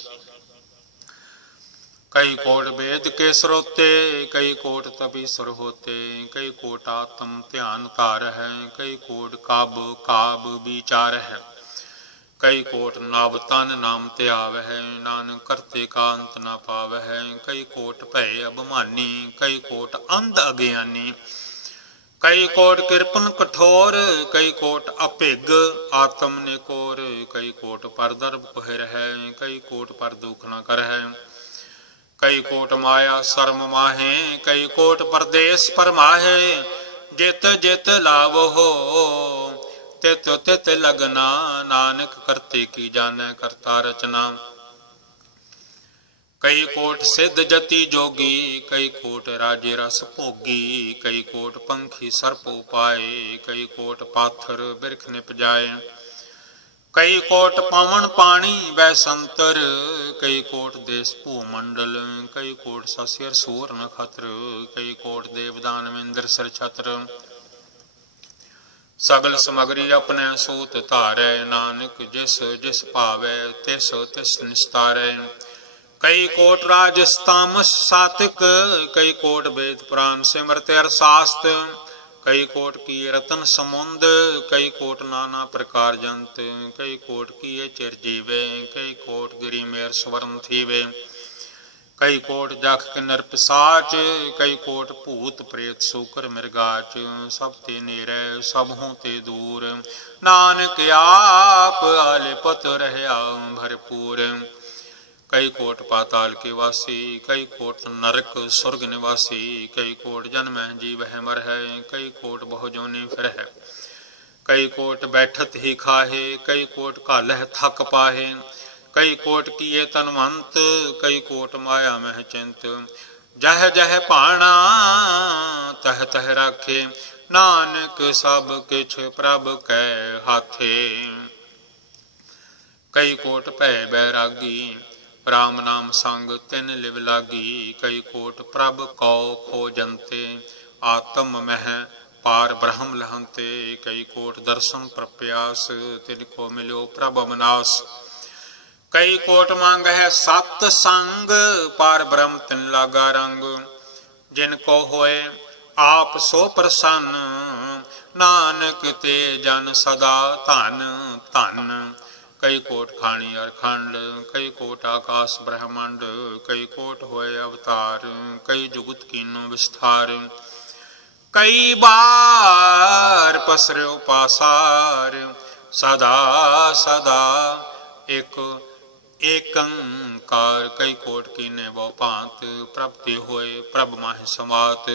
कई कोट वेद के स्रोते, कई कोट तपीसर होते। कई कोट आत्म ध्यान धार है, कई कोट काब काब विचार है। कई कोट नव तन नाम त्याव है, नानक करते का अंत न पाव है। कई कोट भय अभिमानी, कई कोट अंध अज्ञानी। कई कोट कृपन कठोर, कई कोट अभिग आत्म निकोर। कई कोट पर दर्भ कुहर है, कई कोट पर दुख न कर है। कई कोट माया शर्म माहे, कई कोट परदेश परमाहे। जित जित लाभ हो तित तित लगना, नानक करते की जाने करता रचना। कई कोट सिद्ध जति जोगी, कई कोट राजे रस भोगी। कई कोट पंखी सर्प उपाए, कई कोट पाथर बिरख निप जाए। कई कोट पवन पानी बैसंतर, कई कोट देश भूमंडल। कई कोट सस्यर सूर नखत्र, कई कोट देवदान इंद्र सिर छत्र। सगल समगरी अपने सूत धारै, नानक जिस जिस भावै तिस तिस निस्तारै। कई कोट राजस्तामस सातिक, कई कोट वेद पुराण सिमरत अरसास्त। कई कोट की रतन समुंद, कई कोट नाना प्रकार जंत। कई कोट किए चिरजीवे, कई कोट गिरी मेर स्वर्ण थीवे। कई कोट जख किन्नर पिसाच, कई कोट भूत प्रेत सूकर मृगाच। सब ते नेरे सब हों ते दूर, नानक आप आलिपत रहया भरपूर। कई कोट पाताल के वासी, कई कोट नरक स्वर्ग निवासी। कई कोट जन्म जीव है मर है, कई कोट बहु जोनि फिर है। कई कोट बैठत ही खाहे, कई कोट कालह थक पाहे। कई कोट किए तनवंत, कई कोट माया मह चिंत। जह जह पाना तह तह राखे, नानक सब किछ प्रभ कै हाथे। कई कोट भै बैरागी, राम नाम संग तिन लिव लागी। कई कोट प्रभ कौ खोजंते, आत्म मह पार ब्रह्म लहंते। कई कोट दर्शन प्रप्यास, तिनको मिलो प्रभ अविनाश। कई कोट मांग है सत संग, पार ब्रह्म तिन लागा रंग। जिनको होए आप सो प्रसन्न, नानक ते जन सदा धन धन। कई कोट खानी अरखंड, कई कोट आकाश ब्रह्मंड। कई कोट होए अवतार, कई जुगत कीनो विस्तार। कई बार पसर्यो पासार, सदा सदा एक एकंकार। कई कोट कीने वो भांत, प्रभति होए प्रभ माहि समात।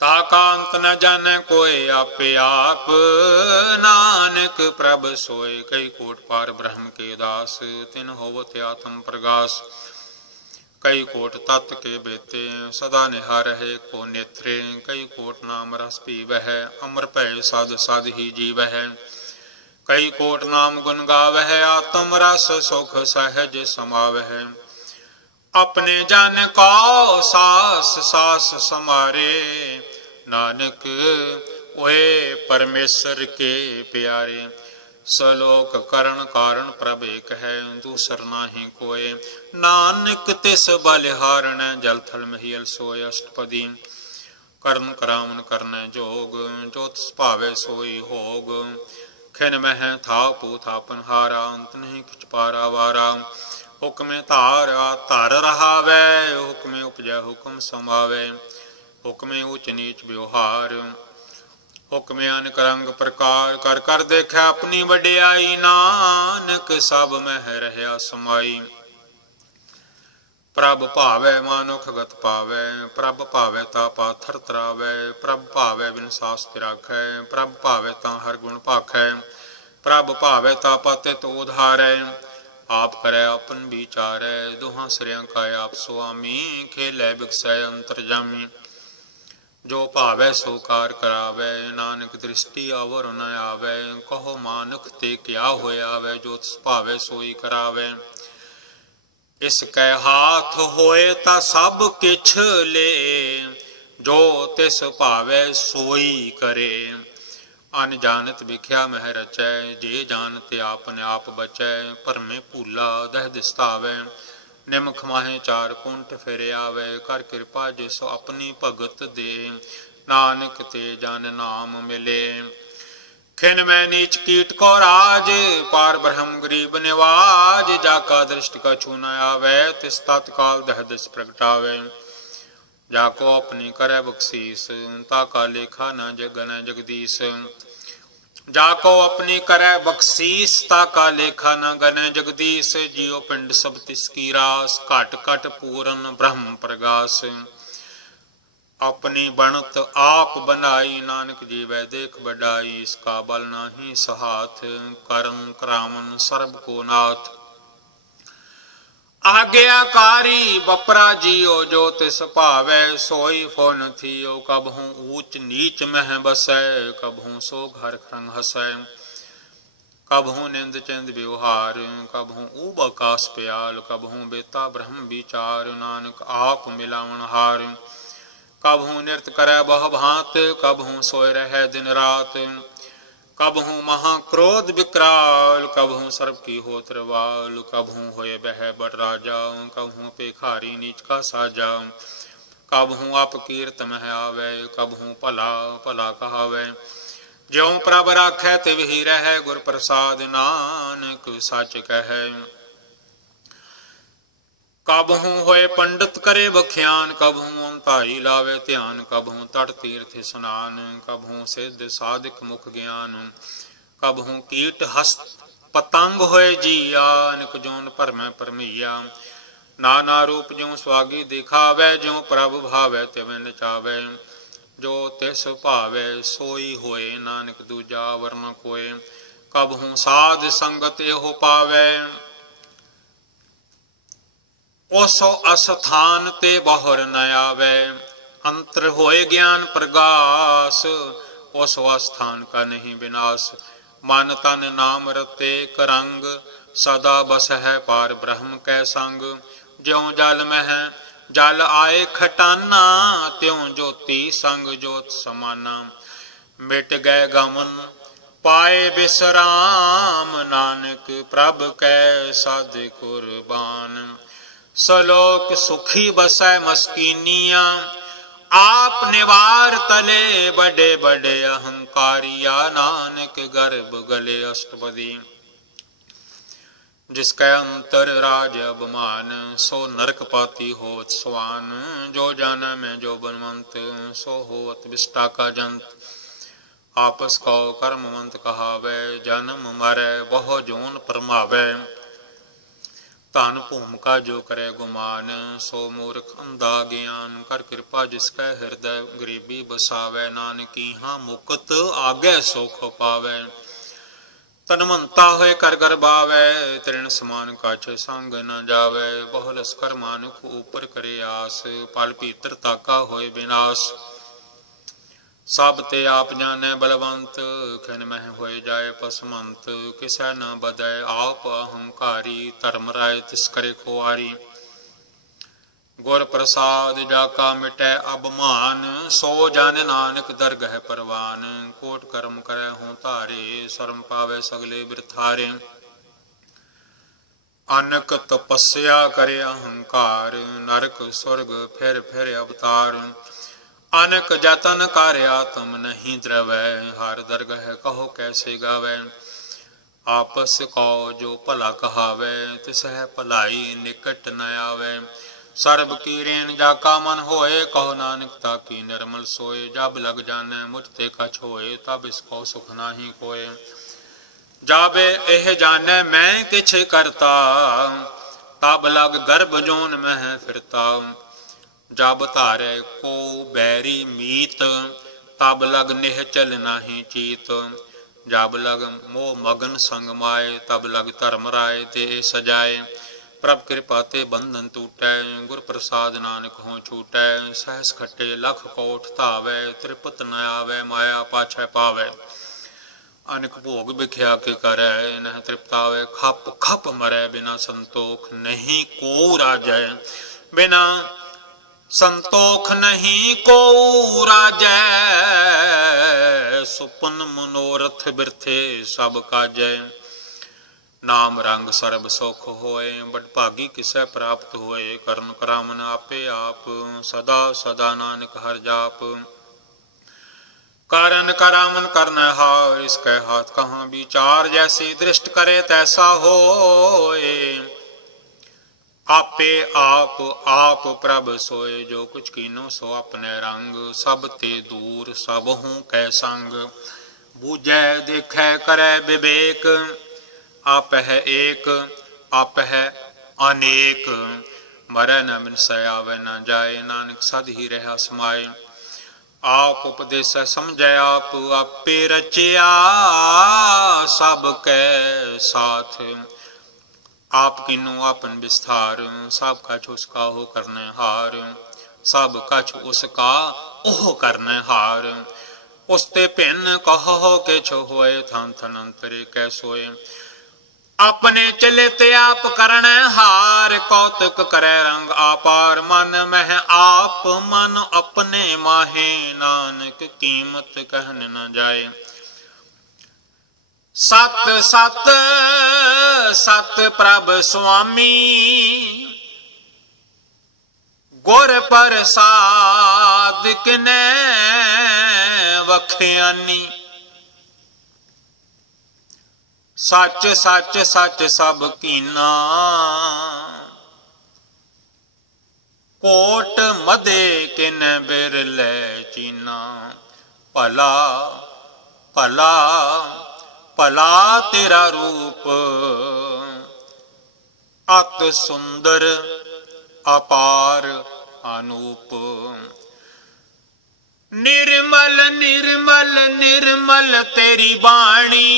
ताकांत न जाने कोई आपे आप, नानक प्रभ सोए। कई कोट पार ब्रह्म के दास, तिन होवत आत्म प्रगास। कई कोट तत् के बेते, सदा निहार है को नेत्रे। कई कोट नाम रस पीवह, अमर भय साध साध ही जीव है। कई कोट नाम गुण गावह, आत्म रस सुख सहज समावह। अपने जन को सास सास समारे, नानक ओए परमेश्वर के प्यारे। सलोक करण कारण प्रभ एक है, दूसर नाही कोय। नानक तिस बलिहारण, जल थल महियल सोय। अष्टपदी करन करावन करन जोग, जो तिस भावे सोई होग। खिन मह थापू थापन हारा, अंत नहीं किछ पारा वारा। हुक्मे धारा धर रहावै, हुक्मे उपजै हुक्म समावै। हुक्मे ऊच नीच व्यवहार, हुक्मे अनक रंग प्रकार। कर कर देखै अपनी वडियाई, नानक सब मह रहया समाई। प्रभ भावै मानुख गत पावै, प्रभ भावै ता पाथर तरावै। प्रभ भावै बिन शास्त्र राखै, प्रभ भावै ता हर गुण भाखै। प्रभ भावै ता पतित उधारै, आप करै अपन विचारै। दुहां सिरियां का आप सुआमी, खेलै बिकसै अंतरजामी। जो भावै सो कार करावै, नानक दृष्टि अवर न आवै। कहो मानुख ते क्या होया वै, जो तिस भावै सोई करावै। इसकै हाथ होए ता सब किछ ले, जो तिस भावै सोई करे। अनजानत विख्या मह रचै, जे जानते आपने आप बचै। भरमे भूला दह दिसतावै, निमख माहे चार कुंठ फिर आवे। कर कृपा जिस अपनी भगत दे, नानक ते जन नाम मिले। खिन मैं नीच कीट को राज, पार ब्रह्म गरीब निवाज। जाका दृष्टि कछु न आवे, तिस तत्काल दह दिस प्रगटावे। जाको अपनी करे बख्शीस, ताका लेखा न जगन जगदीश। जाको अपनी करे बख्शीस, ताका लेखा न गन जगदीश। जियो पिंड सब तिसकी रास, घट घट पूरन ब्रह्म प्रगास। अपनी बनत आप बनाई, नानक जीवै देख बड़ाई। इसका बल नाही सहाथ, करम करावन सर्ब को नाथ। आज्ञाकारी बपरा जियो, जो तिस भावै सोई फोन थियो। कबहू ऊच नीच मह बसै, कबहू सो घर खरंग हसै। कबहू निंद चिंद व्यवहार, कबहू ऊब आकाश प्याल। कबहू बेता ब्रह्म विचार, नानक आप मिलावन हार। कबहू नृत्य करै बह भांत, कबहू सोय रहै दिन रात। कबहू महाक्रोध विकराल, कबहू सर्व की होत रवाल। कबहू होए बह बड़ राजा, कबहू पेखारी नीच का साजा। कबहू अपकीर्त मह आवे, कबहू भला भला कहावै। ज्यों प्रभ राखै तिवहि रहै, गुर प्रसाद नानक सच कहै। कबहू होए पंडित करे बख्यान, कबहू अंताई लावे ध्यान। कबहू तट तीर्थ स्नान, कबहू सिद्ध साधिक मुख ज्ञान। कबहू कीट हस्त पतंग होए जिया, अनक जोन भरमै भरमैया। नाना रूप ज्यों स्वागी दिखावै, ज्यों प्रभ भावै तिवें नचावै। जो तिस भावै सोई होए, नानक दूजा वर न कोय। कबहू साध संगत एहो पावै, उसो अस्थान ते बाहर न आवे। अंतर होए ज्ञान प्रगास, उसो अस्थान का नहीं विनाश। मन तन नाम रते करंग, सदा बस है पार ब्रह्म कै संग। ज्यों जल में जल आए खटाना, त्यों ज्योति संग ज्योत समाना। मिट गए गमन पाए विश्राम, नानक प्रभ कै साध कुर्बान। सलोक सुखी बसै मस्कीनिया, आप निवार तले बड़े बड़े अहंकारिया। नानक गर्भ गले अष्टपदी, जिसकै अंतर राज अभिमान। सो नरक पाती होत स्वान, जो जान में जो बनवंत। सो होत विष्टा का जंत, आपस को कर्मवंत कहावै। जन्म मरै बहु जोन परमावै, धन भूमिका जो करे गुमान। सो मूर्ख अंधा ज्ञान, कर कृपा जिसकै हृदय गरीबी बसावै। नानक हाँ मुकत आगे सुख पावै। तनमंता होए कर गरबावै, तृण समान कछ संग न जावै। बहु लस्कर मानुख ऊपर करे आस, पल भीतर ताका होए विनाश। सब ते आप जाने बलवंत, खिन मह होए जाए पसमंत। किसै न बदै आप अहंकारी, धर्म राय तिस करे खुआरी। गुर प्रसाद जाका मिटै अबमान, सो जन नानक दरगह परवान। कोट कर्म करे हों तारे, शर्म पावे सगले बिरथारे। अनक तपस्या करे अहंकार, नरक स्वर्ग फिर फिर अवतार। अनक जतन कार्या तुम नहीं द्रवै, हर दरगह कहो कैसे गावै। आपस कहो जो भला कहावै, तिसह भलाई निकट न आवे। सर्ब की रेण जाका मन होए, कहो नानक ताकी निर्मल सोए। जब लग जाने मुझ ते कछ होए, तब इसको सुख नाही कोय। जाबे एह जाने मैं किछ करता, तब लग गर्भ जोन मह फिरता। जब धारे को बैरी मीत, तब लग निहचल नाही चीत। जब लग मोह मगन संग माए, तब लग धर्म राय दे सजाए। प्रभ कृपा ते बंधन टूटै, गुर प्रसाद नानक हों छूटै। सहस खट्टे लख कोट धावै, त्रिपत न आवे माया पाछै पावै। अनक भोग बिख्या के करै, नह तृप्तावे खप खप मरै। बिना संतोख नहीं को राजै, बिना संतोख नहीं को राजै। सुपन मनोरथ बिरथे सब काजै। नाम रंग सरब सुख होए, बडभागी किसै प्राप्त होए। करन करामन आपे आप, सदा सदा नानक हर जाप। कारण करामन करन हार, इसके हाथ कहाँ विचार। जैसी दृष्ट करे तैसा होए, आपे आप आप प्रभ सोए। जो कुछ कीनो सो अपने रंग, सब ते दूर सब हूँ कै संग। बूझै देखै करे विवेक, आप है एक आप है अनेक। मरै न बिनसै आवे न जाए, नानक सद ही रहा समाए। आप उपदेश समझै आप, आपे रचिया सब कै साथ। आप किन्नु आपन विस्तार, सब कछ उसका हो करने हार। सब कछ उसका ओह करने हार। उसते भिन्न कहो किछ होए, थन थन अंतरे कै सोए। अपने चले ते आप करने हार, कौतुक करे रंग आपार। मन मह आप मन अपने माहे, नानक कीमत कहन न जाए। सत सत सत प्रभ स्वामी, गुर प्रसाद किनै वख्यानी। सच सच सच सब कीना, कोट मदे किन बिरलै चीना। भला भला भला तेरा रूप, अत सुंदर अपार अनूप। निर्मल निर्मल निर्मल तेरी बाणी,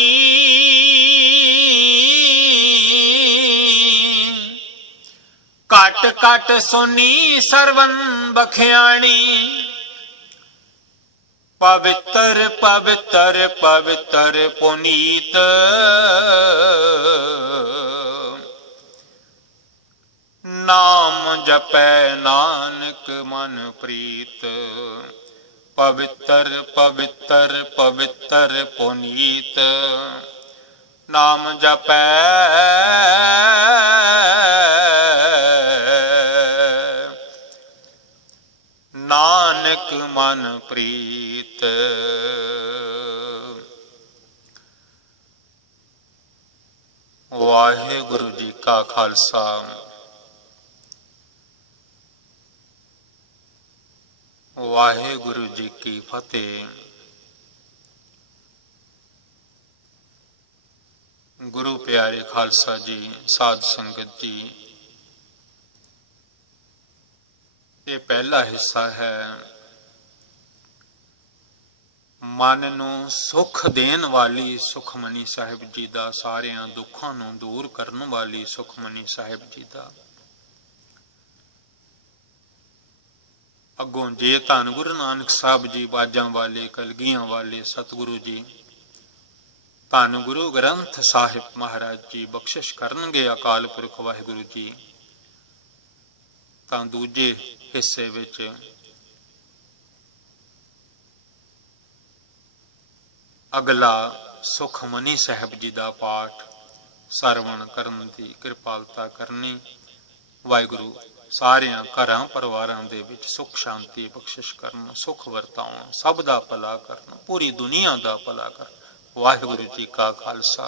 कट कट सुनी सरवन बख्याणी। पवित्र पवित्र पवित्र पुनीत, नाम जपै नानक मन प्रीत। पवित्र पवित्र पवित्र पुनीत, नाम जपै नानक मन प्रीत। वाहिगुरु जी का खालसा, वाहिगुरु जी की फतेह। गुरु प्यारे खालसा जी, साध संगत जी, ये पहला हिस्सा है मन नूं सुख देन वाली सुखमनी साहिब जी दा, सारियां दुखां नूं दूर करन वाली सुखमनी साहिब जी दा। ਅੱਗੋਂ ਜੇ ਧੰਨ ਗੁਰੂ ਨਾਨਕ ਸਾਹਿਬ ਜੀ ਬਾਜਾਂ ਵਾਲੇ ਕਲਗੀਆਂ ਵਾਲੇ ਸਤਿਗੁਰੂ ਜੀ ਧੰਨ ਗੁਰੂ ਗ੍ਰੰਥ ਸਾਹਿਬ ਮਹਾਰਾਜ ਜੀ ਬਖਸ਼ਿਸ਼ ਕਰਨਗੇ ਅਕਾਲ ਪੁਰਖ ਵਾਹਿਗੁਰੂ ਜੀ, ਤਾਂ ਦੂਜੇ ਹਿੱਸੇ ਵਿੱਚ ਅਗਲਾ ਸੁਖਮਨੀ ਸਾਹਿਬ ਜੀ ਦਾ ਪਾਠ ਸਰਵਣ ਕਰਨ ਦੀ ਕਿਰਪਾਲਤਾ ਕਰਨੀ। ਵਾਹਿਗੁਰੂ ਸਾਰਿਆਂ ਘਰਾਂ ਪਰਿਵਾਰਾਂ ਦੇ ਵਿੱਚ ਸੁਖ ਸ਼ਾਂਤੀ ਬਖਸ਼ਿਸ਼ ਕਰਨ, ਸੁਖ ਵਰਤਾਉਣ, ਸਭ ਦਾ ਭਲਾ ਕਰਨ, ਪੂਰੀ ਦੁਨੀਆ ਦਾ ਭਲਾ ਕਰਨ। ਵਾਹਿਗੁਰੂ ਜੀ ਕਾ ਖਾਲਸਾ